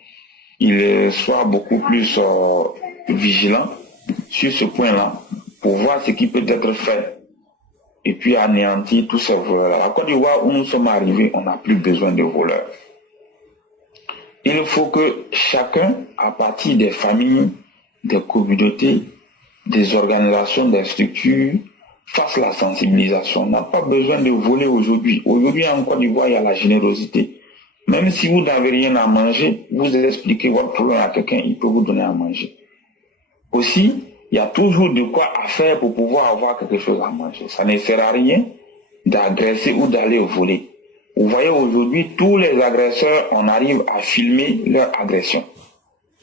il soit beaucoup plus vigilant sur ce point-là pour voir ce qui peut être fait et puis anéantir tous ces voleurs. À Côte d'Ivoire, où nous sommes arrivés, on n'a plus besoin de voleurs. Il faut que chacun, à partir des familles, des communautés, des organisations, des structures, fasse la sensibilisation. On n'a pas besoin de voler aujourd'hui. Aujourd'hui, en Côte d'Ivoire, il y a la générosité. Même si vous n'avez rien à manger, vous expliquez votre problème à quelqu'un, il peut vous donner à manger. Aussi, il y a toujours de quoi à faire pour pouvoir avoir quelque chose à manger. Ça ne sert à rien d'agresser ou d'aller voler. Vous voyez, aujourd'hui, tous les agresseurs, on arrive à filmer leur agression.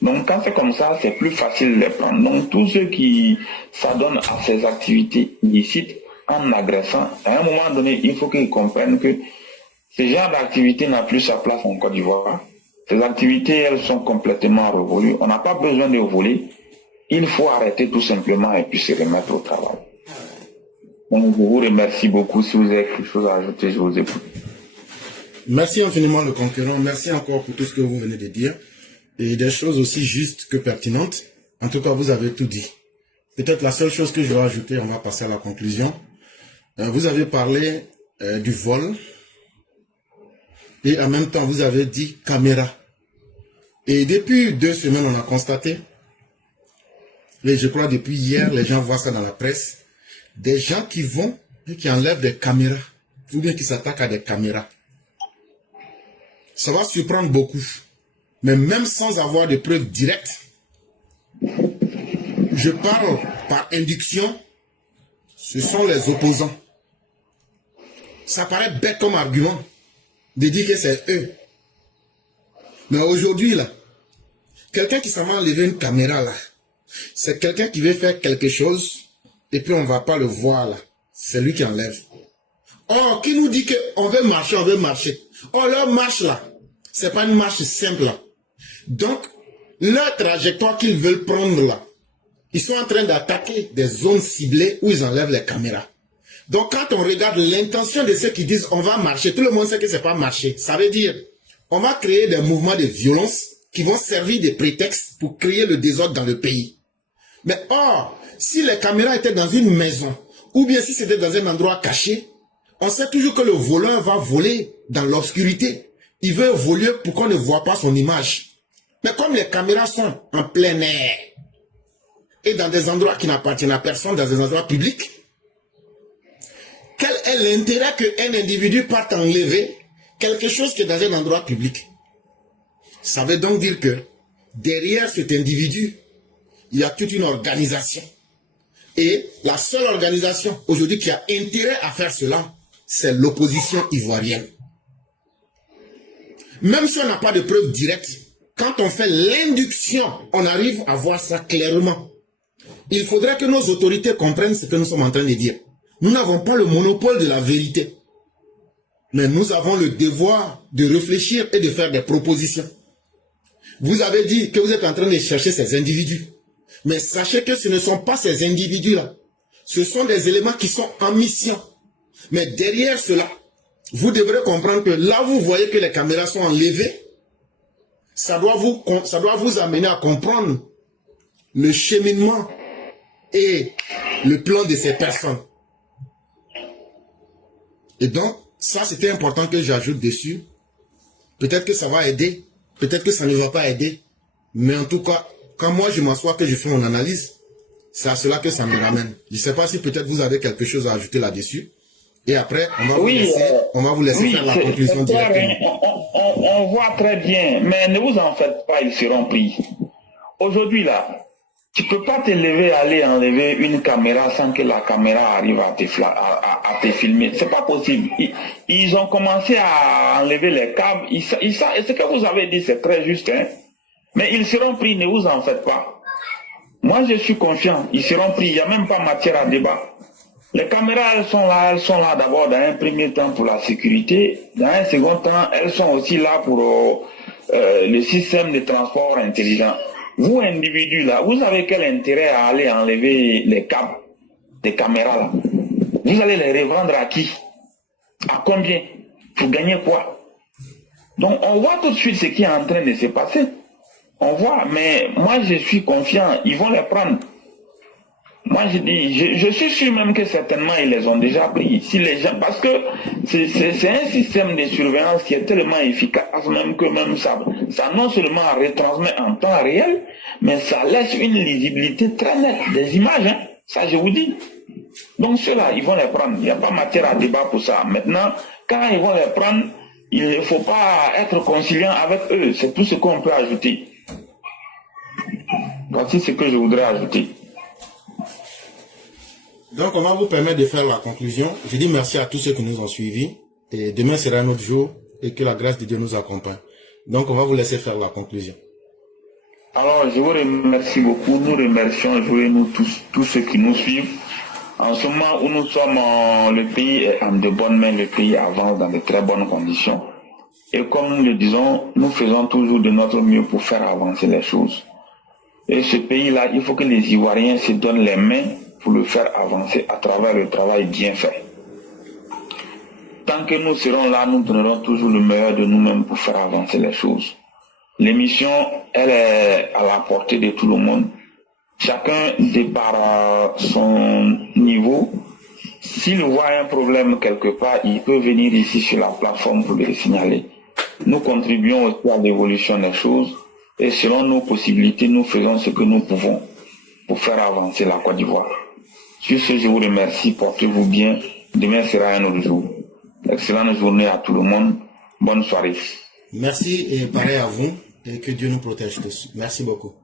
Donc, quand c'est comme ça, c'est plus facile de les prendre. Donc, tous ceux qui s'adonnent à ces activités illicites en agressant, à un moment donné, il faut qu'ils comprennent que ce genre d'activité n'a plus sa place en Côte d'Ivoire. Ces activités, elles sont complètement révolues. On n'a pas besoin de voler. Il faut arrêter tout simplement et puis se remettre au travail. Donc, je vous remercie beaucoup. Si vous avez quelque chose à ajouter, je vous écoute. Merci infiniment le conquérant. Merci encore pour tout ce que vous venez de dire. Et des choses aussi justes que pertinentes. En tout cas, vous avez tout dit. Peut-être la seule chose que je vais ajouter, on va passer à la conclusion. Vous avez parlé du vol. Et en même temps, vous avez dit caméra. Et depuis 2 semaines, on a constaté, et je crois depuis hier, les gens voient ça dans la presse, des gens qui vont et qui enlèvent des caméras, ou bien qui s'attaquent à des caméras. Ça va surprendre beaucoup. Mais même sans avoir de preuves directes, je parle par induction, ce sont les opposants. Ça paraît bête comme argument de dire que c'est eux. Mais aujourd'hui, là, quelqu'un qui s'en va enlever une caméra, là, c'est quelqu'un qui veut faire quelque chose et puis on ne va pas le voir, là. C'est lui qui enlève. Or, qui nous dit qu'on veut marcher, on veut marcher. Or, leur marche, là, c'est pas une marche simple, là. Donc, leur trajectoire qu'ils veulent prendre, là, ils sont en train d'attaquer des zones ciblées où ils enlèvent les caméras. Donc, quand on regarde l'intention de ceux qui disent on va marcher, tout le monde sait que c'est pas marcher. Ça veut dire, on va créer des mouvements de violence qui vont servir de prétexte pour créer le désordre dans le pays. Mais or, si les caméras étaient dans une maison, ou bien si c'était dans un endroit caché, on sait toujours que le voleur va voler dans l'obscurité. Il veut voler pour qu'on ne voit pas son image. Mais comme les caméras sont en plein air, et dans des endroits qui n'appartiennent à personne, dans des endroits publics, quel est l'intérêt qu'un individu parte enlever quelque chose qui est dans un endroit public? Ça veut donc dire que derrière cet individu, il y a toute une organisation. Et la seule organisation aujourd'hui qui a intérêt à faire cela, c'est l'opposition ivoirienne. Même si on n'a pas de preuves directes, quand on fait l'induction, on arrive à voir ça clairement. Il faudrait que nos autorités comprennent ce que nous sommes en train de dire. Nous n'avons pas le monopole de la vérité. Mais nous avons le devoir de réfléchir et de faire des propositions. Vous avez dit que vous êtes en train de chercher ces individus. Mais sachez que ce ne sont pas ces individus-là. Ce sont des éléments qui sont en mission. Mais derrière cela, vous devrez comprendre que là, vous voyez que les caméras sont enlevées. Ça doit vous amener à comprendre le cheminement et le plan de ces personnes. Et donc, ça c'était important que j'ajoute dessus. Peut-être que ça va aider, peut-être que ça ne va pas aider. Mais en tout cas, quand moi je m'assois, que je fais mon analyse, c'est à cela que ça me ramène. Je ne sais pas si peut-être vous avez quelque chose à ajouter là-dessus. Et après, on va vous laisser faire la conclusion directement. On voit très bien, mais ne vous en faites pas, ils seront pris. Aujourd'hui, là, tu ne peux pas te lever, aller enlever une caméra sans que la caméra arrive à te filmer. Ce n'est pas possible. Ils ont commencé à enlever les câbles. Et ce que vous avez dit, c'est très juste. Hein? Mais ils seront pris, ne vous en faites pas. Moi, je suis confiant. Ils seront pris. Il n'y a même pas matière à débat. Les caméras, elles sont là d'abord dans un premier temps pour la sécurité. Dans un second temps, elles sont aussi là pour le système de transport intelligent. Vous, individus, là, vous avez quel intérêt à aller enlever les câbles des caméras, là? Vous allez les revendre à qui? À combien? Pour gagner quoi? Donc on voit tout de suite ce qui est en train de se passer. On voit, mais moi je suis confiant, ils vont les prendre. Moi je dis, je suis sûr même que certainement ils les ont déjà pris. Si les gens, parce que c'est un système de surveillance qui est tellement efficace même que même ça non seulement retransmet en temps réel, mais ça laisse une lisibilité très nette des images. Hein. Ça je vous dis. Donc ceux-là, ils vont les prendre. Il n'y a pas matière à débat pour ça. Maintenant, quand ils vont les prendre, il ne faut pas être conciliant avec eux. C'est tout ce qu'on peut ajouter. Voici ce que je voudrais ajouter. Donc, on va vous permettre de faire la conclusion. Je dis merci à tous ceux qui nous ont suivis. Et demain sera un autre jour et que la grâce de Dieu nous accompagne. Donc, on va vous laisser faire la conclusion. Alors, je vous remercie beaucoup. Nous remercions, nous tous ceux qui nous suivent. En ce moment où nous sommes, le pays est en de bonnes mains, le pays avance dans de très bonnes conditions. Et comme nous le disons, nous faisons toujours de notre mieux pour faire avancer les choses. Et ce pays-là, il faut que les Ivoiriens se donnent les mains pour le faire avancer à travers le travail bien fait. Tant que nous serons là, nous donnerons toujours le meilleur de nous-mêmes pour faire avancer les choses. L'émission, elle est à la portée de tout le monde. Chacun, de par son niveau, s'il voit un problème quelque part, il peut venir ici sur la plateforme pour le signaler. Nous contribuons aussi à l'évolution des choses et selon nos possibilités, nous faisons ce que nous pouvons pour faire avancer la Côte d'Ivoire. Sur ce, je vous remercie, portez-vous bien. Demain sera un autre jour. Excellente journée à tout le monde. Bonne soirée. Merci et pareil à vous et que Dieu nous protège tous. Merci beaucoup.